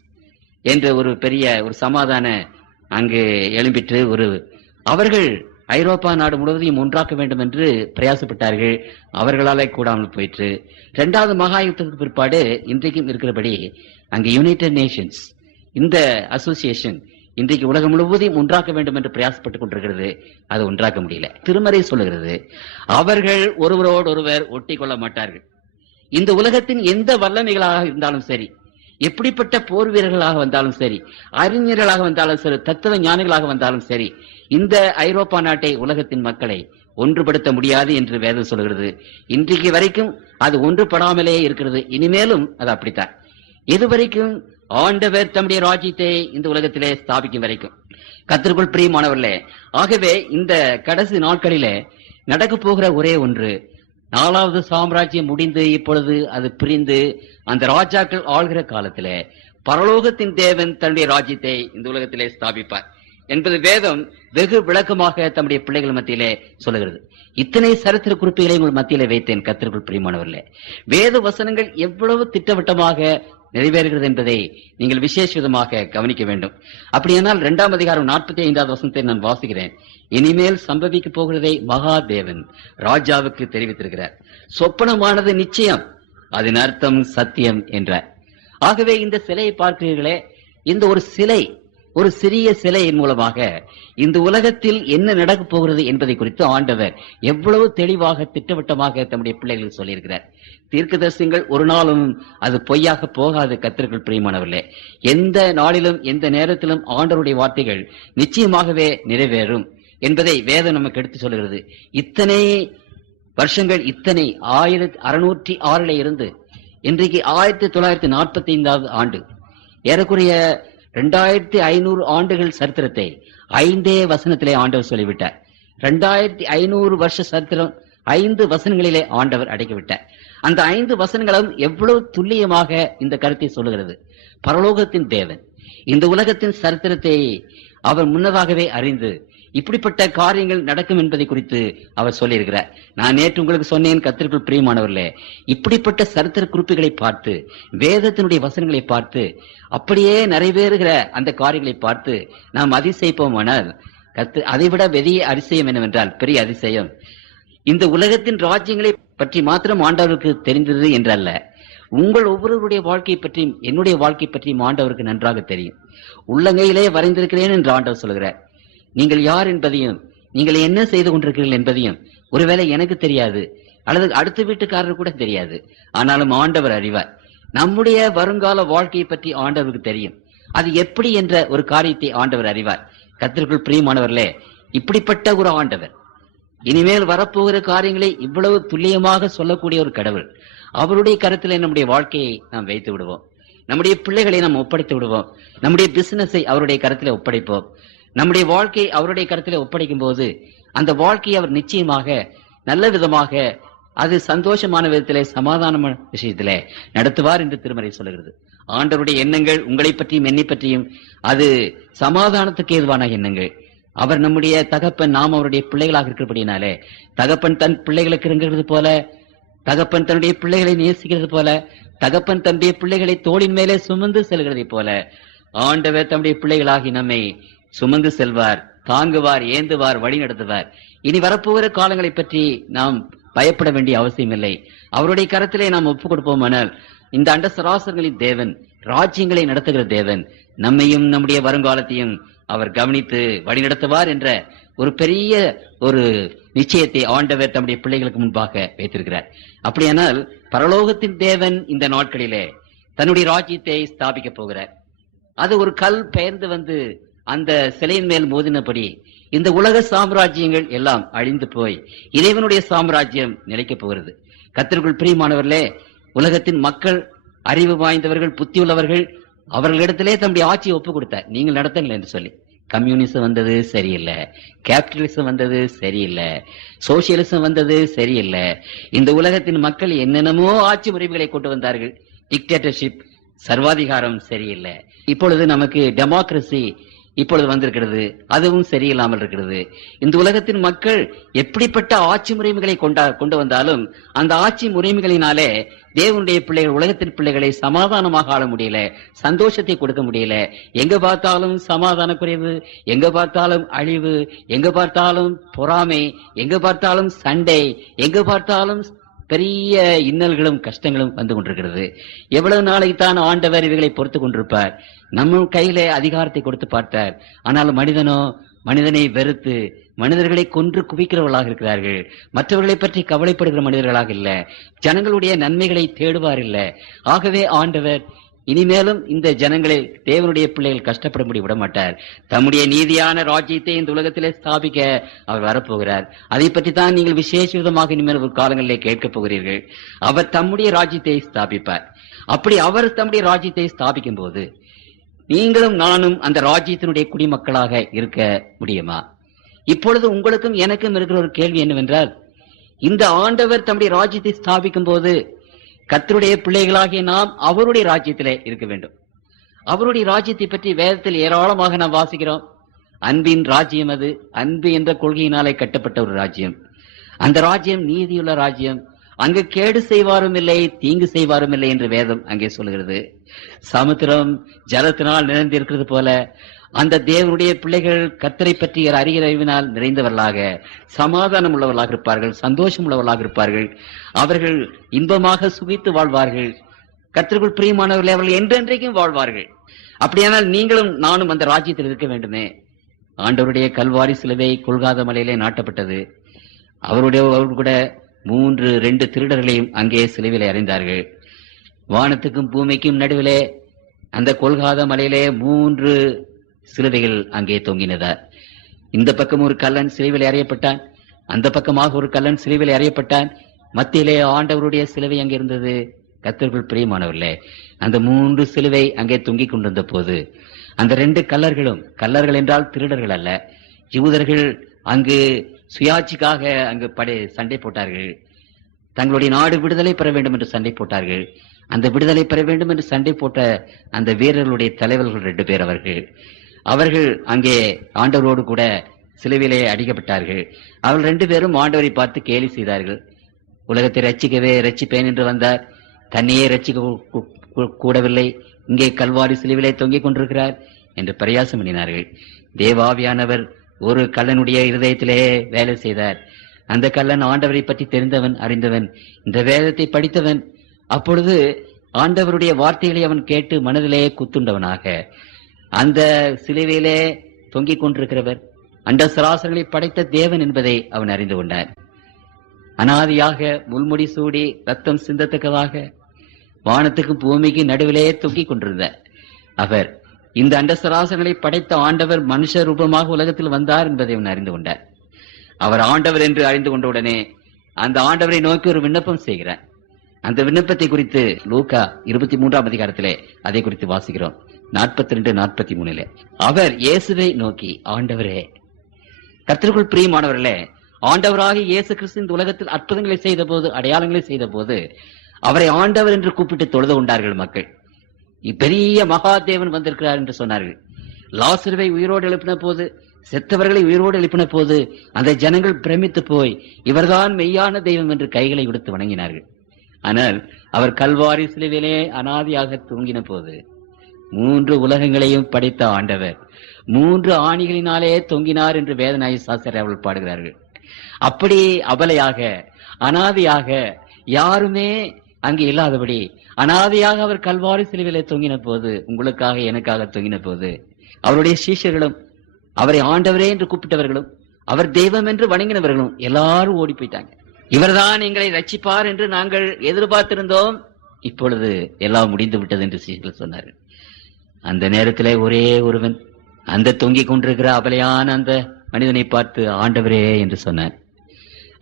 என்ற ஒரு பெரிய ஒரு சமாதான அங்கு எழும்பிற்று. அவர்கள் ஐரோப்பா நாடு முழுவதையும் ஒன்றாக்க வேண்டும் என்று பிரயாசப்பட்டார்கள். அவர்களாலே கூடாமல் போயிற்று. 2வது மகா யுத்தத்துக்கு பிற்பாடு இன்றைக்கும் இருக்கிறபடி அங்கு யுனைடெட் நேஷன்ஸ், இந்த அசோசியேஷன் இன்றைக்கு உலகம் முழுவதையும் ஒன்றாக்க வேண்டும் என்று பிரயாசப்பட்டுக் கொண்டிருக்கிறது. அது ஒன்றாக்க முடியல. திருமறை சொல்லுகிறது, அவர்கள் ஒருவரோடு ஒருவர் ஒட்டி கொள்ள மாட்டார்கள். இந்த உலகத்தின் எந்த வல்லமைகளாக இருந்தாலும் சரி, எப்படிப்பட்ட போர் வீரர்களாக வந்தாலும் சரி, அறிஞர்களாக வந்தாலும் சரி, தத்துவ ஞானிகளாக வந்தாலும் சரி, இந்த ஐரோப்பா நாட்டை, உலகத்தின் மக்களை ஒன்றுபடுத்த முடியாது என்று வேதம் சொல்கிறது. இன்றைக்கு வரைக்கும் அது ஒன்றுபடாமலே இருக்கிறது. இனிமேலும் அது அப்படித்தான். எதுவரைக்கும் ஆண்டவர் தம்முடைய ராஜ்யத்தை இந்த உலகத்திலே ஸ்தாபிக்கும் வரைக்கும். கர்த்தருக்குள் பிரியமானவர்களே, ஆகவே இந்த கடைசி நாட்களிலே நடக்க போகிற ஒரே ஒன்று, 4வது சாம்ராஜ்யம் முடிந்து இப்பொழுது அது பிரிந்து அந்த ராஜாக்கள் ஆள்கிற காலத்திலே பரலோகத்தின் தேவன் தன்னுடைய ராஜ்யத்தை இந்த உலகத்திலே ஸ்தாபிப்பார் என்பது வேதம் வெகு விளக்கமாக தம்முடைய பிள்ளைகள் மத்தியிலே சொல்லுகிறது. இத்தனை சரித்திர குறிப்புகளை உங்கள் மத்தியிலே வைத்தேன். கர்த்தருக்குள் பிரியமானவர்களே, வேத வசனங்கள் எவ்வளவு திட்டவட்டமாக நிறைவேறுகிறது என்பதை நீங்கள் விசேஷ விதமாக கவனிக்க வேண்டும். அப்படியானால் 2ஆம் அதிகாரம் 45வது வசனத்தை நான் வாசிக்கிறேன். இனிமேல் சம்பவிக்க போகிறதை மகாதேவன் ராஜாவுக்கு தெரிவித்திருக்கிறார். சொப்பனமானது நிச்சயம், அதன் அர்த்தம் சத்தியம் என்றார். ஆகவே இந்த சிலையை பார்க்கிறீர்களே, இந்த ஒரு சிலை, ஒரு சிறிய சிலையின் மூலமாக இந்த உலகத்தில் என்ன நடக்கப் போகிறது என்பதை குறித்து ஆண்டவர் எவ்வளவு தெளிவாக திட்டவட்டமாக தம்முடைய பிள்ளைகளுக்கு சொல்லியிருக்கிறார். தீர்க்கதரிசிகள் ஒரு நாளும் அது பொய்யாக போகாது. கர்த்தருக்குள் பிரியமானவர்களே, எந்த நாளிலும் எந்த நேரத்திலும் ஆண்டவருடைய வார்த்தைகள் நிச்சயமாகவே நிறைவேறும் என்பதை வேதம் நமக்கு எடுத்து சொல்கிறது. இத்தனை வருஷங்கள், இத்தனை 1606 இருந்து இன்றைக்கு 1945வது ஆண்டு, ஏறக்குறைய 2500 ஆண்டுகள் சரித்திரத்தை 5 வசனத்திலே ஆண்டவர் சொல்லிவிட்டார். 2500 வருஷ சரித்திரம் 5 வசனங்களிலே ஆண்டவர் அடக்கிவிட்டார். அந்த 5 வசனங்களும் எவ்வளவு துல்லியமாக இந்த கருத்தை சொல்லுகிறது. பரலோகத்தின் தேவன் இந்த உலகத்தின் சரித்திரத்தை அவர் முன்னதாகவே அறிந்து இப்படிப்பட்ட காரியங்கள் நடக்கும் என்பதை குறித்து அவர் சொல்லியிருக்கிறார். நான் நேற்று உங்களுக்கு சொன்னேன், கர்த்தருக்குள் பிரியமானவர்களே, இப்படிப்பட்ட சரித்திர குறிப்புகளை பார்த்து, வேதத்தினுடைய வசனங்களை பார்த்து, அப்படியே நிறைவேறுகிற அந்த காரியங்களை பார்த்து நாம் அதிசயிப்போமானால், அதைவிட பெரிய அதிசயம் என்னவென்றால், பெரிய அதிசயம், இந்த உலகத்தின் ராஜ்யங்களை பற்றி மாத்திரம் ஆண்டவருக்கு தெரிந்தது என்றல்ல, உங்கள் ஒவ்வொருவருடைய வாழ்க்கை பற்றியும் என்னுடைய வாழ்க்கை பற்றியும் ஆண்டவருக்கு நன்றாக தெரியும். உள்ளங்கையிலே வரைந்திருக்கிறேன் என்று ஆண்டவர் சொல்கிறார். நீங்கள் யார் என்பதையும் நீங்கள் என்ன செய்து கொண்டிருக்கிறீர்கள் என்பதையும் ஒருவேளை எனக்கு தெரியாது, அல்லது அடுத்த வீட்டுக்காரர் கூட தெரியாது. ஆனாலும் ஆண்டவர் அறிவார். நம்முடைய வருங்கால வாழ்க்கையை பற்றி ஆண்டவருக்கு தெரியும். அது எப்படி என்ற ஒரு காரியத்தை ஆண்டவர் அறிவார். கர்த்தருக்குள் பிரியமானவர்களே, இப்படிப்பட்ட ஒரு ஆண்டவர் இனிமேல் வரப்போகிற காரியங்களை இவ்வளவு துல்லியமாக சொல்லக்கூடிய ஒரு கடவுள், அவருடைய கருத்தில் நம்முடைய வாழ்க்கையை நாம் வைத்து விடுவோம். நம்முடைய பிள்ளைகளை நாம் ஒப்படைத்து விடுவோம். நம்முடைய பிசினஸை அவருடைய கருத்தில் ஒப்படைப்போம். நம்முடைய வாழ்க்கையை அவருடைய கருத்தில் ஒப்படைக்கும் போது அந்த வாழ்க்கையை அவர் நிச்சயமாக நல்ல விதமாக, அது சந்தோஷமான விதத்திலே, சமாதானமான விஷயத்திலே நடத்துவார் என்று திருமறை சொல்லுகிறது. ஆண்டவருடைய எண்ணங்கள் உங்களை பற்றியும் என்னை பற்றியும் அது சமாதானத்துக்கு ஏதுவான எண்ணங்கள். அவர் நம்முடைய தகப்பன், நாம் அவருடைய பிள்ளைகளாக இருக்கிறபடினாலே, தகப்பன் தன் பிள்ளைகளுக்கு இருக்கிறது போல, தகப்பன் தன்னுடைய பிள்ளைகளை நேசிக்கிறது போல, தகப்பன் தன்னுடைய பிள்ளைகளை தோளின் மேலே சுமந்து செல்கிறதை போல ஆண்டவர் தம்முடைய பிள்ளைகளாகி நம்மை சுமந்து செல்வார், தாங்குவார், ஏந்துவார், வழி நடத்துவார். இனி வரப்போகிற காலங்களை பற்றி நாம் பயப்பட வேண்டிய அவசியம் இல்லை. அவருடைய கரத்திலே நாம் ஒப்புக் கொடுப்போமானால் இந்த அண்ட சராசரங்களின் தேவன், ராஜ்யங்களை நடத்துகிற தேவன், நம்மையும் நம்முடைய வருங்காலத்தையும் அவர் கவனித்து வழிநடத்துவார் என்ற ஒரு பெரிய ஒரு நிச்சயத்தை ஆண்டவர் தம்முடைய பிள்ளைகளுக்கு முன்பாக வைத்திருக்கிறார். அப்படியானால் பரலோகத்தின் தேவன் இந்த நாட்களிலே தன்னுடைய ராஜ்யத்தை ஸ்தாபிக்க போகிறார். அது ஒரு கல் பெயர்ந்து வந்து அந்த சிலையின் மேல் மோதினபடி இந்த உலக சாம்ராஜ்யங்கள் எல்லாம் அழிந்து போய் இறைவனுடைய சாம்ராஜ்யம் நிலைக்கப் போகிறது. கர்த்தருக்குள் பிரியமானவர்களே, உலகத்தின் மக்கள், அறிவு வாய்ந்தவர்கள், புத்தி உள்ளவர்கள், அவர்களிடத்திலே தம்முடைய ஆட்சியை ஒப்புக் கொடுத்தார், நீங்கள் நடத்துங்கள் என்று சொல்லி. கம்யூனிசம் வந்தது சரியில்லை, கேபிட்டலிசம் வந்தது சரியில்லை, சோசியலிசம் வந்தது சரியில்லை. இந்த உலகத்தின் மக்கள் என்னென்னமோ ஆட்சி முறைகளை கொண்டு வந்தார்கள். டிக்டேட்டர்ஷிப், சர்வாதிகாரம் சரியில்லை. இப்பொழுது நமக்கு டெமோக்ரசி இப்பொழுது வந்திருக்கிறது, அதுவும் சரியில்லாமல் இருக்கிறது. இந்த உலகத்தின் மக்கள் எப்படிப்பட்ட ஆட்சி முறைமைகளை கொண்டு வந்தாலும் அந்த ஆட்சி முறைமைகளினாலே தேவனுடைய பிள்ளைகள், உலகத்தின் பிள்ளைகளை சமாதானமாக ஆள முடியல, சந்தோஷத்தை கொடுக்க முடியல. எங்க பார்த்தாலும் சமாதான குறைவு, எங்க பார்த்தாலும் அழிவு, எங்க பார்த்தாலும் பொறாமை, எங்க பார்த்தாலும் சண்டை, எங்க பார்த்தாலும் பெரிய இன்னல்களும் கஷ்டங்களும் வந்து கொண்டிருக்கிறது. எவ்வளவு நாளைக்கு தான் ஆண்டவர் இவைகளை பொறுத்து கொண்டிருப்பார்? நம்ம கையிலே அதிகாரத்தை கொடுத்து பார்த்தார். ஆனால் மனிதனை வெறுத்து மனிதர்களை கொன்று குவிக்கிறவர்களாக இருக்கிறார்கள். மற்றவர்களை பற்றி கவலைப்படுகிற மனிதர்களாக இல்ல, ஜனங்களுடைய நன்மைகளை தேடுவார் இல்ல. ஆகவே ஆண்டவர் இனிமேலும் இந்த ஜனங்களை, தேவனுடைய பிள்ளைகள் கஷ்டப்படும்படி விட மாட்டார். தம்முடைய நீதியான ராஜ்யத்தை இந்த உலகத்திலே ஸ்தாபிக்க அவர் வரப்போகிறார். அதை பற்றி தான் நீங்கள் விசேஷ விதமாக இனிமேல் ஒரு காலங்களிலே கேட்கப் போகிறீர்கள். அவர் தம்முடைய ராஜ்யத்தை ஸ்தாபிப்பார். அப்படி அவர் தம்முடைய ராஜ்யத்தை ஸ்தாபிக்கும் போது நீங்களும் நானும் அந்த ராஜ்யத்தினுடைய குடிமக்களாக இருக்க முடியுமா? இப்பொழுது உங்களுக்கும் எனக்கும் இருக்கிற ஒரு கேள்வி என்னவென்றால், இந்த ஆண்டவர் தம்முடைய ராஜ்யத்தை ஸ்தாபிக்கும் போது கர்த்தருடைய பிள்ளைகளாகிய நாம் அவருடைய ராஜ்யத்திலே இருக்க வேண்டும். அவருடைய ராஜ்யத்தை பற்றி வேதத்தில் ஏராளமாக நாம் வாசிக்கிறோம். அன்பின் ராஜ்யம், அது அன்பு என்ற கொள்கையினாலே கட்டப்பட்ட ஒரு ராஜ்யம். அந்த ராஜ்யம் நீதியுள்ள ராஜ்யம். அங்கு கேடு செய்வாரும் இல்லை, தீங்கு செய்வாரும் இல்லை என்று வேதம் அங்கே சொல்கிறது. சமுத்திரம் ஜலத்தினால் நிறைந்திருக்கிறது போல அந்த தேவனுடைய பிள்ளைகள் கர்த்தரை பற்றி அறிகிற அறிவினால் நிறைந்தவர்களாக, சமாதானம் உள்ளவர்களாக இருப்பார்கள், சந்தோஷம் உள்ளவர்களாக இருப்பார்கள். அவர்கள் இன்பமாக சுகித்து வாழ்வார்கள். கர்த்தருக்குள் பிரியமானவர்கள் அவர்கள் என்றென்றைக்கும் வாழ்வார்கள். அப்படியானால் நீங்களும் நானும் அந்த ராஜ்யத்தில் இருக்க வேண்டுமே. ஆண்டவருடைய கல்வாரி சிலுவை கொல்காத மலையிலே நாட்டப்பட்டது. அவர்கள் கூட 2 திருடர்களையும் அங்கே சிலுவையிலே அறைந்தார்கள். வானத்துக்கும் பூமிக்கும் நடுவிலே அந்த கொல்காத மலையிலே 3 சிலுவைகள் அங்கே தொங்கினதார். இந்த பக்கம் ஒரு கல்லன் சிலுவையில் அறையப்பட்டான், அந்த பக்கமாக ஒரு கல்லன் சிலுவையில் அறையப்பட்டான். மத்தியிலே ஆண்டவருடைய சிலுவை அங்கே இருந்தது. கர்த்தருக்குள் பிரியமானவர்களே, அந்த 3 சிலுவை அங்கே தொங்கிக் கொண்டிருந்த போது அந்த 2 கல்லர்கள் என்றால் திருடர்கள் அல்ல, யூதர்கள் அங்கு சுயாட்சிக்காக அங்கு சண்டை போட்டார்கள். தங்களுடைய நாடு விடுதலை பெற வேண்டும் என்று சண்டை போட்டார்கள். அந்த விடுதலை பெற வேண்டும் என்று சண்டை போட்ட அந்த வீரர்களுடைய தலைவர்கள் 2 பேர் அவர்கள் அங்கே ஆண்டவரோடு கூட சிலுவையிலே அடிக்கப்பட்டார்கள். அவர்கள் 2 பேரும் ஆண்டவரை பார்த்து கேலி செய்தார்கள். உலகத்தை ரட்சிப்பேன் என்று வந்தார், தன்னையே ரட்சிக்க கூடவில்லை, இங்கே கல்வாரி சிலுவையிலே தொங்கிக் கொண்டிருக்கிறார் என்று பரியாசம் பண்ணினார்கள். தேவாவியானவர் ஒரு கல்லனுடைய இருதயத்திலே வேலை செய்தார். அந்த கள்ளன் ஆண்டவரை பற்றி தெரிந்தவன், அறிந்தவன், இந்த வேதத்தை படித்தவன். அப்பொழுது ஆண்டவருடைய வார்த்தைகளை அவன் கேட்டு மனதிலே குத்துண்டவனாக அந்த சிலுவையிலே தொங்கிக் கொண்டிருக்கிறவர் அண்ட சராசரங்களை படைத்த தேவன் என்பதை அவன் அறிந்து கொண்டான். அனாதியாக முள்முடி சூடி ரத்தம் சிந்தத்தக்கதாக வானத்துக்கும் பூமிக்கு நடுவிலே தொங்கிக் கொண்டிருந்த அவர் இந்த அண்ட சராசரங்களை படைத்த ஆண்டவர் மனுஷ ரூபமாக உலகத்தில் வந்தார் என்பதை அவன் அறிந்து கொண்டார். அவர் ஆண்டவர் என்று அறிந்து கொண்டவுடனே அந்த ஆண்டவரை நோக்கி ஒரு விண்ணப்பம் செய்கிறார். அந்த விண்ணப்பத்தை குறித்து லூக்கா 23ஆம் அதிகாரத்திலே அதை குறித்து வாசிக்கிறோம். 42-43 அவர் இயேசுவை நோக்கி, ஆண்டவரே, கர்த்தருக்குள் பிரியமானவர்களே, ஆண்டவராக இயேசு கிறிஸ்து இந்த உலகத்தில் அற்புதங்களை செய்த போது, அடையாளங்களை செய்த போது அவரை ஆண்டவர் என்று கூப்பிட்டு தொழுது கொண்டார்கள் மக்கள். பெரிய மகாதேவன் வந்திருக்கிறார் என்று சொன்னார்கள். லாசருவை உயிரோடு எழுப்பின போது, செத்தவர்களை உயிரோடு எழுப்பின போது அந்த ஜனங்கள் பிரமித்து போய் இவர்தான் மெய்யான தெய்வம் என்று கைகளை விடுத்து வணங்கினார்கள். ஆனால் அவர் கல்வாரி சிலுவிலே அனாதியாக தூங்கின போது 3 உலகங்களையும் படைத்த ஆண்டவர் 3 ஆணிகளினாலே தொங்கினார் என்று வேதநாயகி சாஸ்திரி அவர்கள் பாடுகிறார்கள். அப்படி அபலையாக அனாதியாக யாருமே அங்கே இல்லாதபடி அனாதியாக அவர் கல்வாரி சிலுவிலே தொங்கின போது, உங்களுக்காக எனக்காக தொங்கின போது, அவருடைய சீஷர்களும் அவரை ஆண்டவரே என்று கூப்பிட்டவர்களும் அவர் தெய்வம் என்று வணங்கினவர்களும் எல்லாரும் ஓடி போயிட்டாங்க. இவர்தான் எங்களை ரட்சிப்பார் என்று நாங்கள் எதிர்பார்த்திருந்தோம், இப்பொழுது எல்லாம் முடிந்து விட்டது என்று சீஷர்கள் சொன்னார்கள். அந்த நேரத்திலே ஒரே ஒருவன் அந்த தொங்கிக் கொண்டிருக்கிற அபலையான அந்த மனிதனை பார்த்து ஆண்டவரே என்று சொன்னார்.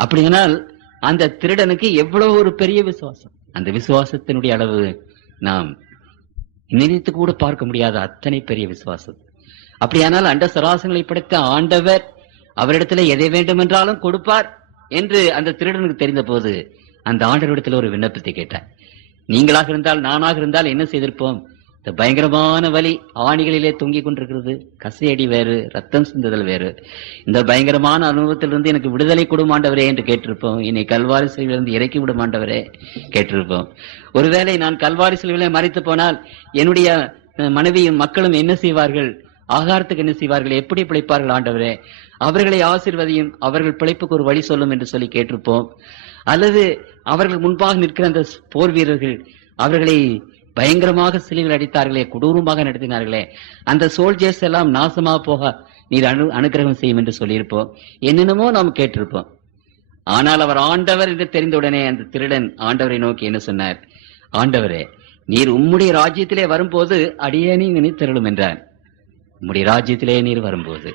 அப்படியானால் அந்த திருடனுக்கு எவ்வளவு ஒரு பெரிய விசுவாசம்! அந்த விசுவாசத்தினுடைய அளவு நாம் நினைத்து கூட பார்க்க முடியாத அத்தனை பெரிய விசுவாசம். அப்படியானால் அண்ட சராசரங்களை படைத்த ஆண்டவர் அவரிடத்துல எதை வேண்டுமென்றாலும் கொடுப்பார் என்று அந்த திருடனுக்கு தெரிந்த போது அந்த ஆண்டவரிடத்துல ஒரு விண்ணப்பத்தை கேட்டார். நீங்களாக இருந்தால், நானாக இருந்தால் என்ன செய்திருப்போம்? இந்த பயங்கரமான வலி, ஆணிகளிலே தொங்கிக் கொண்டிருக்கிறது, கசையடி வேறு, ரத்தம் சிந்துதல் வேறு, இந்த பயங்கரமான அனுபவத்திலிருந்து எனக்கு விடுதலை கொடும் ஆண்டவரே என்று கேட்டிருப்போம். என்னை கல்வாரி சிலுவையிலிருந்து இறக்கி விடும் ஆண்டவரே கேட்டிருப்போம். ஒருவேளை நான் கல்வாரி சிலுவையிலே மரித்து போனால் என்னுடைய மனைவியும் மக்களும் என்ன செய்வார்கள்? ஆகாரத்துக்கு என்ன செய்வார்கள்? எப்படி பிழைப்பார்கள் ஆண்டவரே? அவர்களை ஆசீர்வதியும், அவர்கள் பிழைப்புக்கு ஒரு வழி சொல்லும் என்று சொல்லி கேட்டிருப்போம். அல்லது அவர்கள் முன்பாக நிற்கிற அந்த போர் வீரர்கள் அவர்களை பயங்கரமாக சிலுவையில் அடித்தார்களே, கொடூரமாக நடத்தினார்களே, அந்த சோல்ஜர்ஸ் எல்லாம் நாசமாக போக நீர் அனுகிரகம் செய்யும் என்று சொல்லியிருப்போம். என்னென்னமோ நாம் கேட்டிருப்போம். ஆனால் அவர் ஆண்டவர் என்று தெரிந்தவுடனே அந்த திருடன் ஆண்டவரை நோக்கி என்ன சொன்னார்? ஆண்டவரே, நீர் உம்முடைய ராஜ்யத்திலே வரும்போது அடியேனை நினைத்தருளும் என்றார். உம்முடைய ராஜ்யத்திலே நீர் வரும்போது,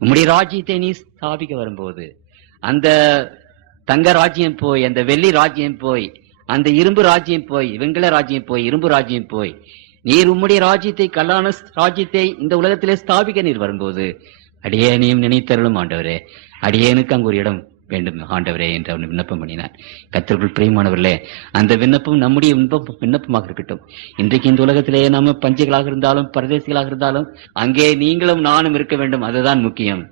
உம்முடைய ராஜ்யத்தை நீ ஸ்தாபிக்க வரும்போது, அந்த தங்க ராஜ்யம் போய், அந்த வெள்ளி ராஜ்யம் போய், அந்த இரும்பு ராஜ்யம் போய், வெண்கல ராஜ்யம் போய், இரும்பு ராஜ்யம் போய், நீர் உம்முடைய ராஜ்யத்தை, கல்லான ராஜ்யத்தை இந்த உலகத்திலே ஸ்தாபிக்க நீர் வரும்போது அடியேனையும் நினைத்தருளும் ஆண்டவரே, அடியேனுக்கு அங்கு ஒரு இடம் வேண்டும் ஆண்டவரே என்று அவன் விண்ணப்பம் பண்ணினான். கர்த்தருக்குள் பிரியமானவர்களே, அந்த விண்ணப்பம் நம்முடைய விண்ணப்பமாக இருக்கட்டும். இன்றைக்கு இந்த உலகத்திலே நாம பஞ்சைகளாக இருந்தாலும் பரதேசிகளாக இருந்தாலும் அங்கே நீங்களும் நானும் இருக்க வேண்டும். அதுதான் முக்கியம்.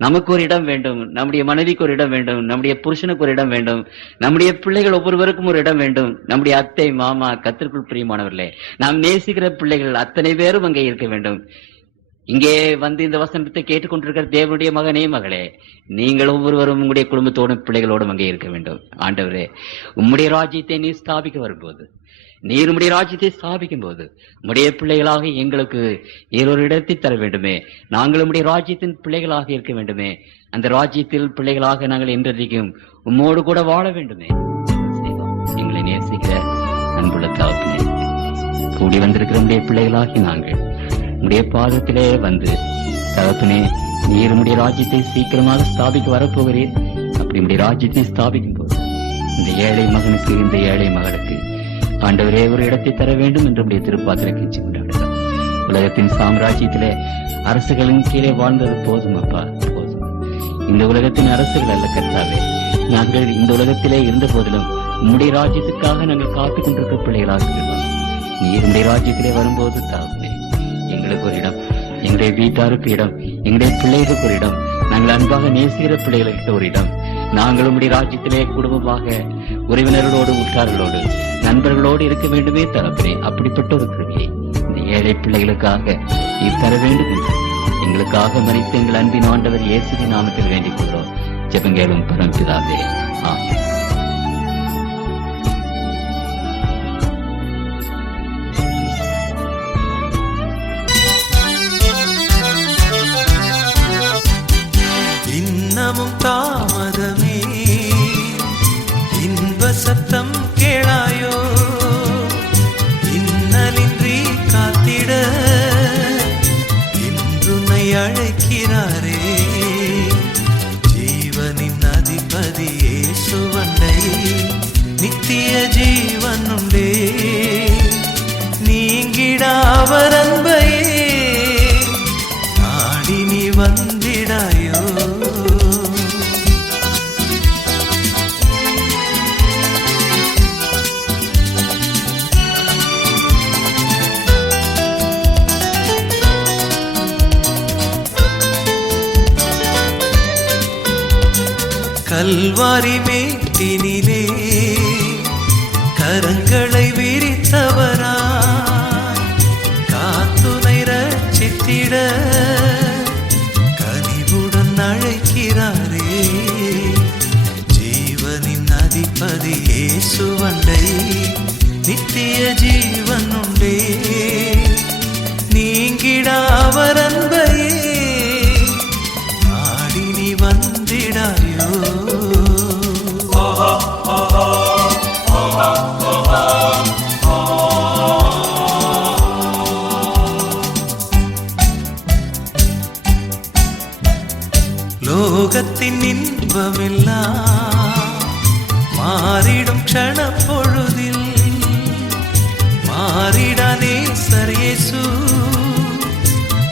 நமக்கு ஒரு இடம் வேண்டும், நம்முடைய மனைவிக்கு ஒரு இடம் வேண்டும், நம்முடைய புருஷனுக்கு ஒரு இடம் வேண்டும், நம்முடைய பிள்ளைகள் ஒவ்வொருவருக்கும் ஒரு இடம் வேண்டும். நம்முடைய அத்தை, மாமா, கர்த்தருக்குள் பிரியமானவர்களே, நாம் நேசிக்கிற பிள்ளைகள் அத்தனை பேரும் அங்கே இருக்க வேண்டும். இங்கே வந்து இந்த வசனத்தை கேட்டுக்கொண்டிருக்கிற தேவனுடைய மகனே, மகளே, நீங்கள் ஒவ்வொருவரும் உங்களுடைய குடும்பத்தோடும் பிள்ளைகளோடும் அங்கே இருக்க வேண்டும். ஆண்டவரே, உம்முடைய ராஜ்யத்தை நீ ஸ்தாபிக்க வரும்போது, நீர் உம்முடைய ராஜ்யத்தை ஸ்தாபிக்கும் போது உம்முடைய பிள்ளைகளாக எங்களுக்கு ஏதொரு இடத்தை தர வேண்டுமே. நாங்கள் உம்முடைய ராஜ்யத்தின் பிள்ளைகளாக இருக்க வேண்டுமே. அந்த ராஜ்யத்தில் பிள்ளைகளாக நாங்கள் என்றைக்கும் உம்மோடு கூட வாழ வேண்டுமே. எங்களை நேசிக்கிற அன்புள்ள தகப்பனே, கூடி வந்திருக்கிற உம்முடைய பிள்ளைகளாகி நாங்கள் உம்முடைய பாதத்திலே வந்து, தகப்பனே, நீர் உம்முடைய ராஜ்யத்தை சீக்கிரமாக ஸ்தாபிக்க வரப்போகிறீர். அப்படி உம்முடைய ராஜ்யத்தை ஸ்தாபிக்கும் போது இந்த ஏழை மகனுக்கு, இந்த ஏழை மகளுக்கு ஆண்டவரே ஒரு இடத்தை தர வேண்டும் என்று உடைய திருப்பாத்திரை கெஞ்சி கொண்டாடுகிறோம். உலகத்தின் சாம்ராஜ்யத்திலே அரசுகளின் கீழே வாழ்ந்தது போதும் அப்பா, போதும். இந்த உலகத்தின் அரசுகள் அல்ல கர்த்தாவே, நாங்கள் இந்த உலகத்திலே இருந்த போதிலும் உம்முடைய ராஜ்யத்துக்காக நாங்கள் காத்துக் கொண்டிருக்கிற பிள்ளைகளாக இருக்கிறோம். நீர் உம்முடைய ராஜ்யத்திலே வரும்போது தாவே எங்களுக்கு ஒரு இடம், எங்களுடைய வீட்டாருக்கு இடம், எங்களுடைய பிள்ளைகளுக்கு ஒரு இடம், நாங்கள் அன்பாக நேசிக்கிற பிள்ளைகளுக்கு ஒரு இடம், நாங்கள் உம்முடைய ராஜ்யத்திலே குடும்பமாக உறவினர்களோடு, உற்றார்களோடு, நண்பர்களோடு இருக்க வேண்டுமே தகப்பனே. அப்படிப்பட்ட ஒரு கிருபையை இந்த ஏழை பிள்ளைகளுக்காக நீர் தர வேண்டும் என்று எங்களுக்காக மரித்த எங்கள் அன்பின் ஆண்டவர் இயேசுவின் நாமத்தில் வேண்டிக் கொள்கிறோம். ஜெபங்களும் பரம்பிதாவே. ஆமென். இன்னமும் தாமதமே இன்ப சத்தம் கேளாயோ, இன்னலின்றி காத்திட இன்றுனை அழைக்கிறாரே. ஜீவனின் அதிபதி இயேசுவண்டை நித்திய ஜீவன் உண்டே, நீங்கிடா அவர் அன்பையே நாடி நீ வந்திடாயோ. கல்வாரி மேட்டினிலே கரங்களை விரித்தவராய் காத்துனை ரட்சித்திட கனிவுடன் அழைக்கிறாரே. ஜீவனின் அதிபதி இயேசுவண்டை நித்திய ஜீவன் உண்டே, நீங்கிடா அவர் அன்பையே நாடி நீ வந்திடாயோ. லோகத்தின் இன்பமெல்லாம் மாறிடும் க்ஷண பொழுதில் மாறிடானே சரியேசு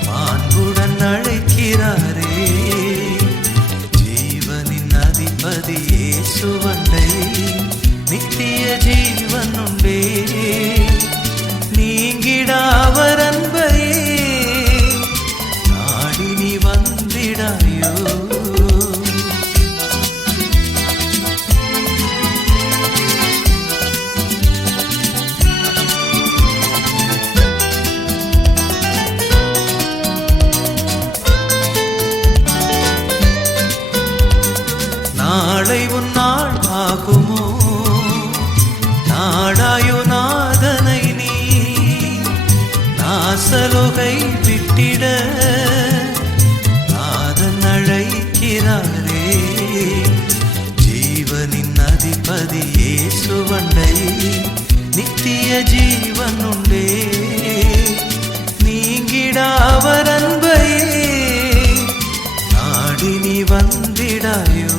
மாண்புடன் அழைக்கிறாரே. ஜீவனின் அதிபதி இயேசுவண்டை நித்திய ஜீவன் உண்டே, நீங்கிடா அவர் அன்பையே நாடி நீ வந்திடாயோ. நாளை உன் நாள் ஆகுமோ, நாடாயோ நாதனை நீ நாசலோகை விட்டிட நாதன் அழைக்கிறாரே. ஜீவனின் அதிபதி இயேசுவண்டை நித்திய ஜீவன் உண்டே, நீங்கிடா அவர் அன்பையே நாடி நீ வந்திடாயோ.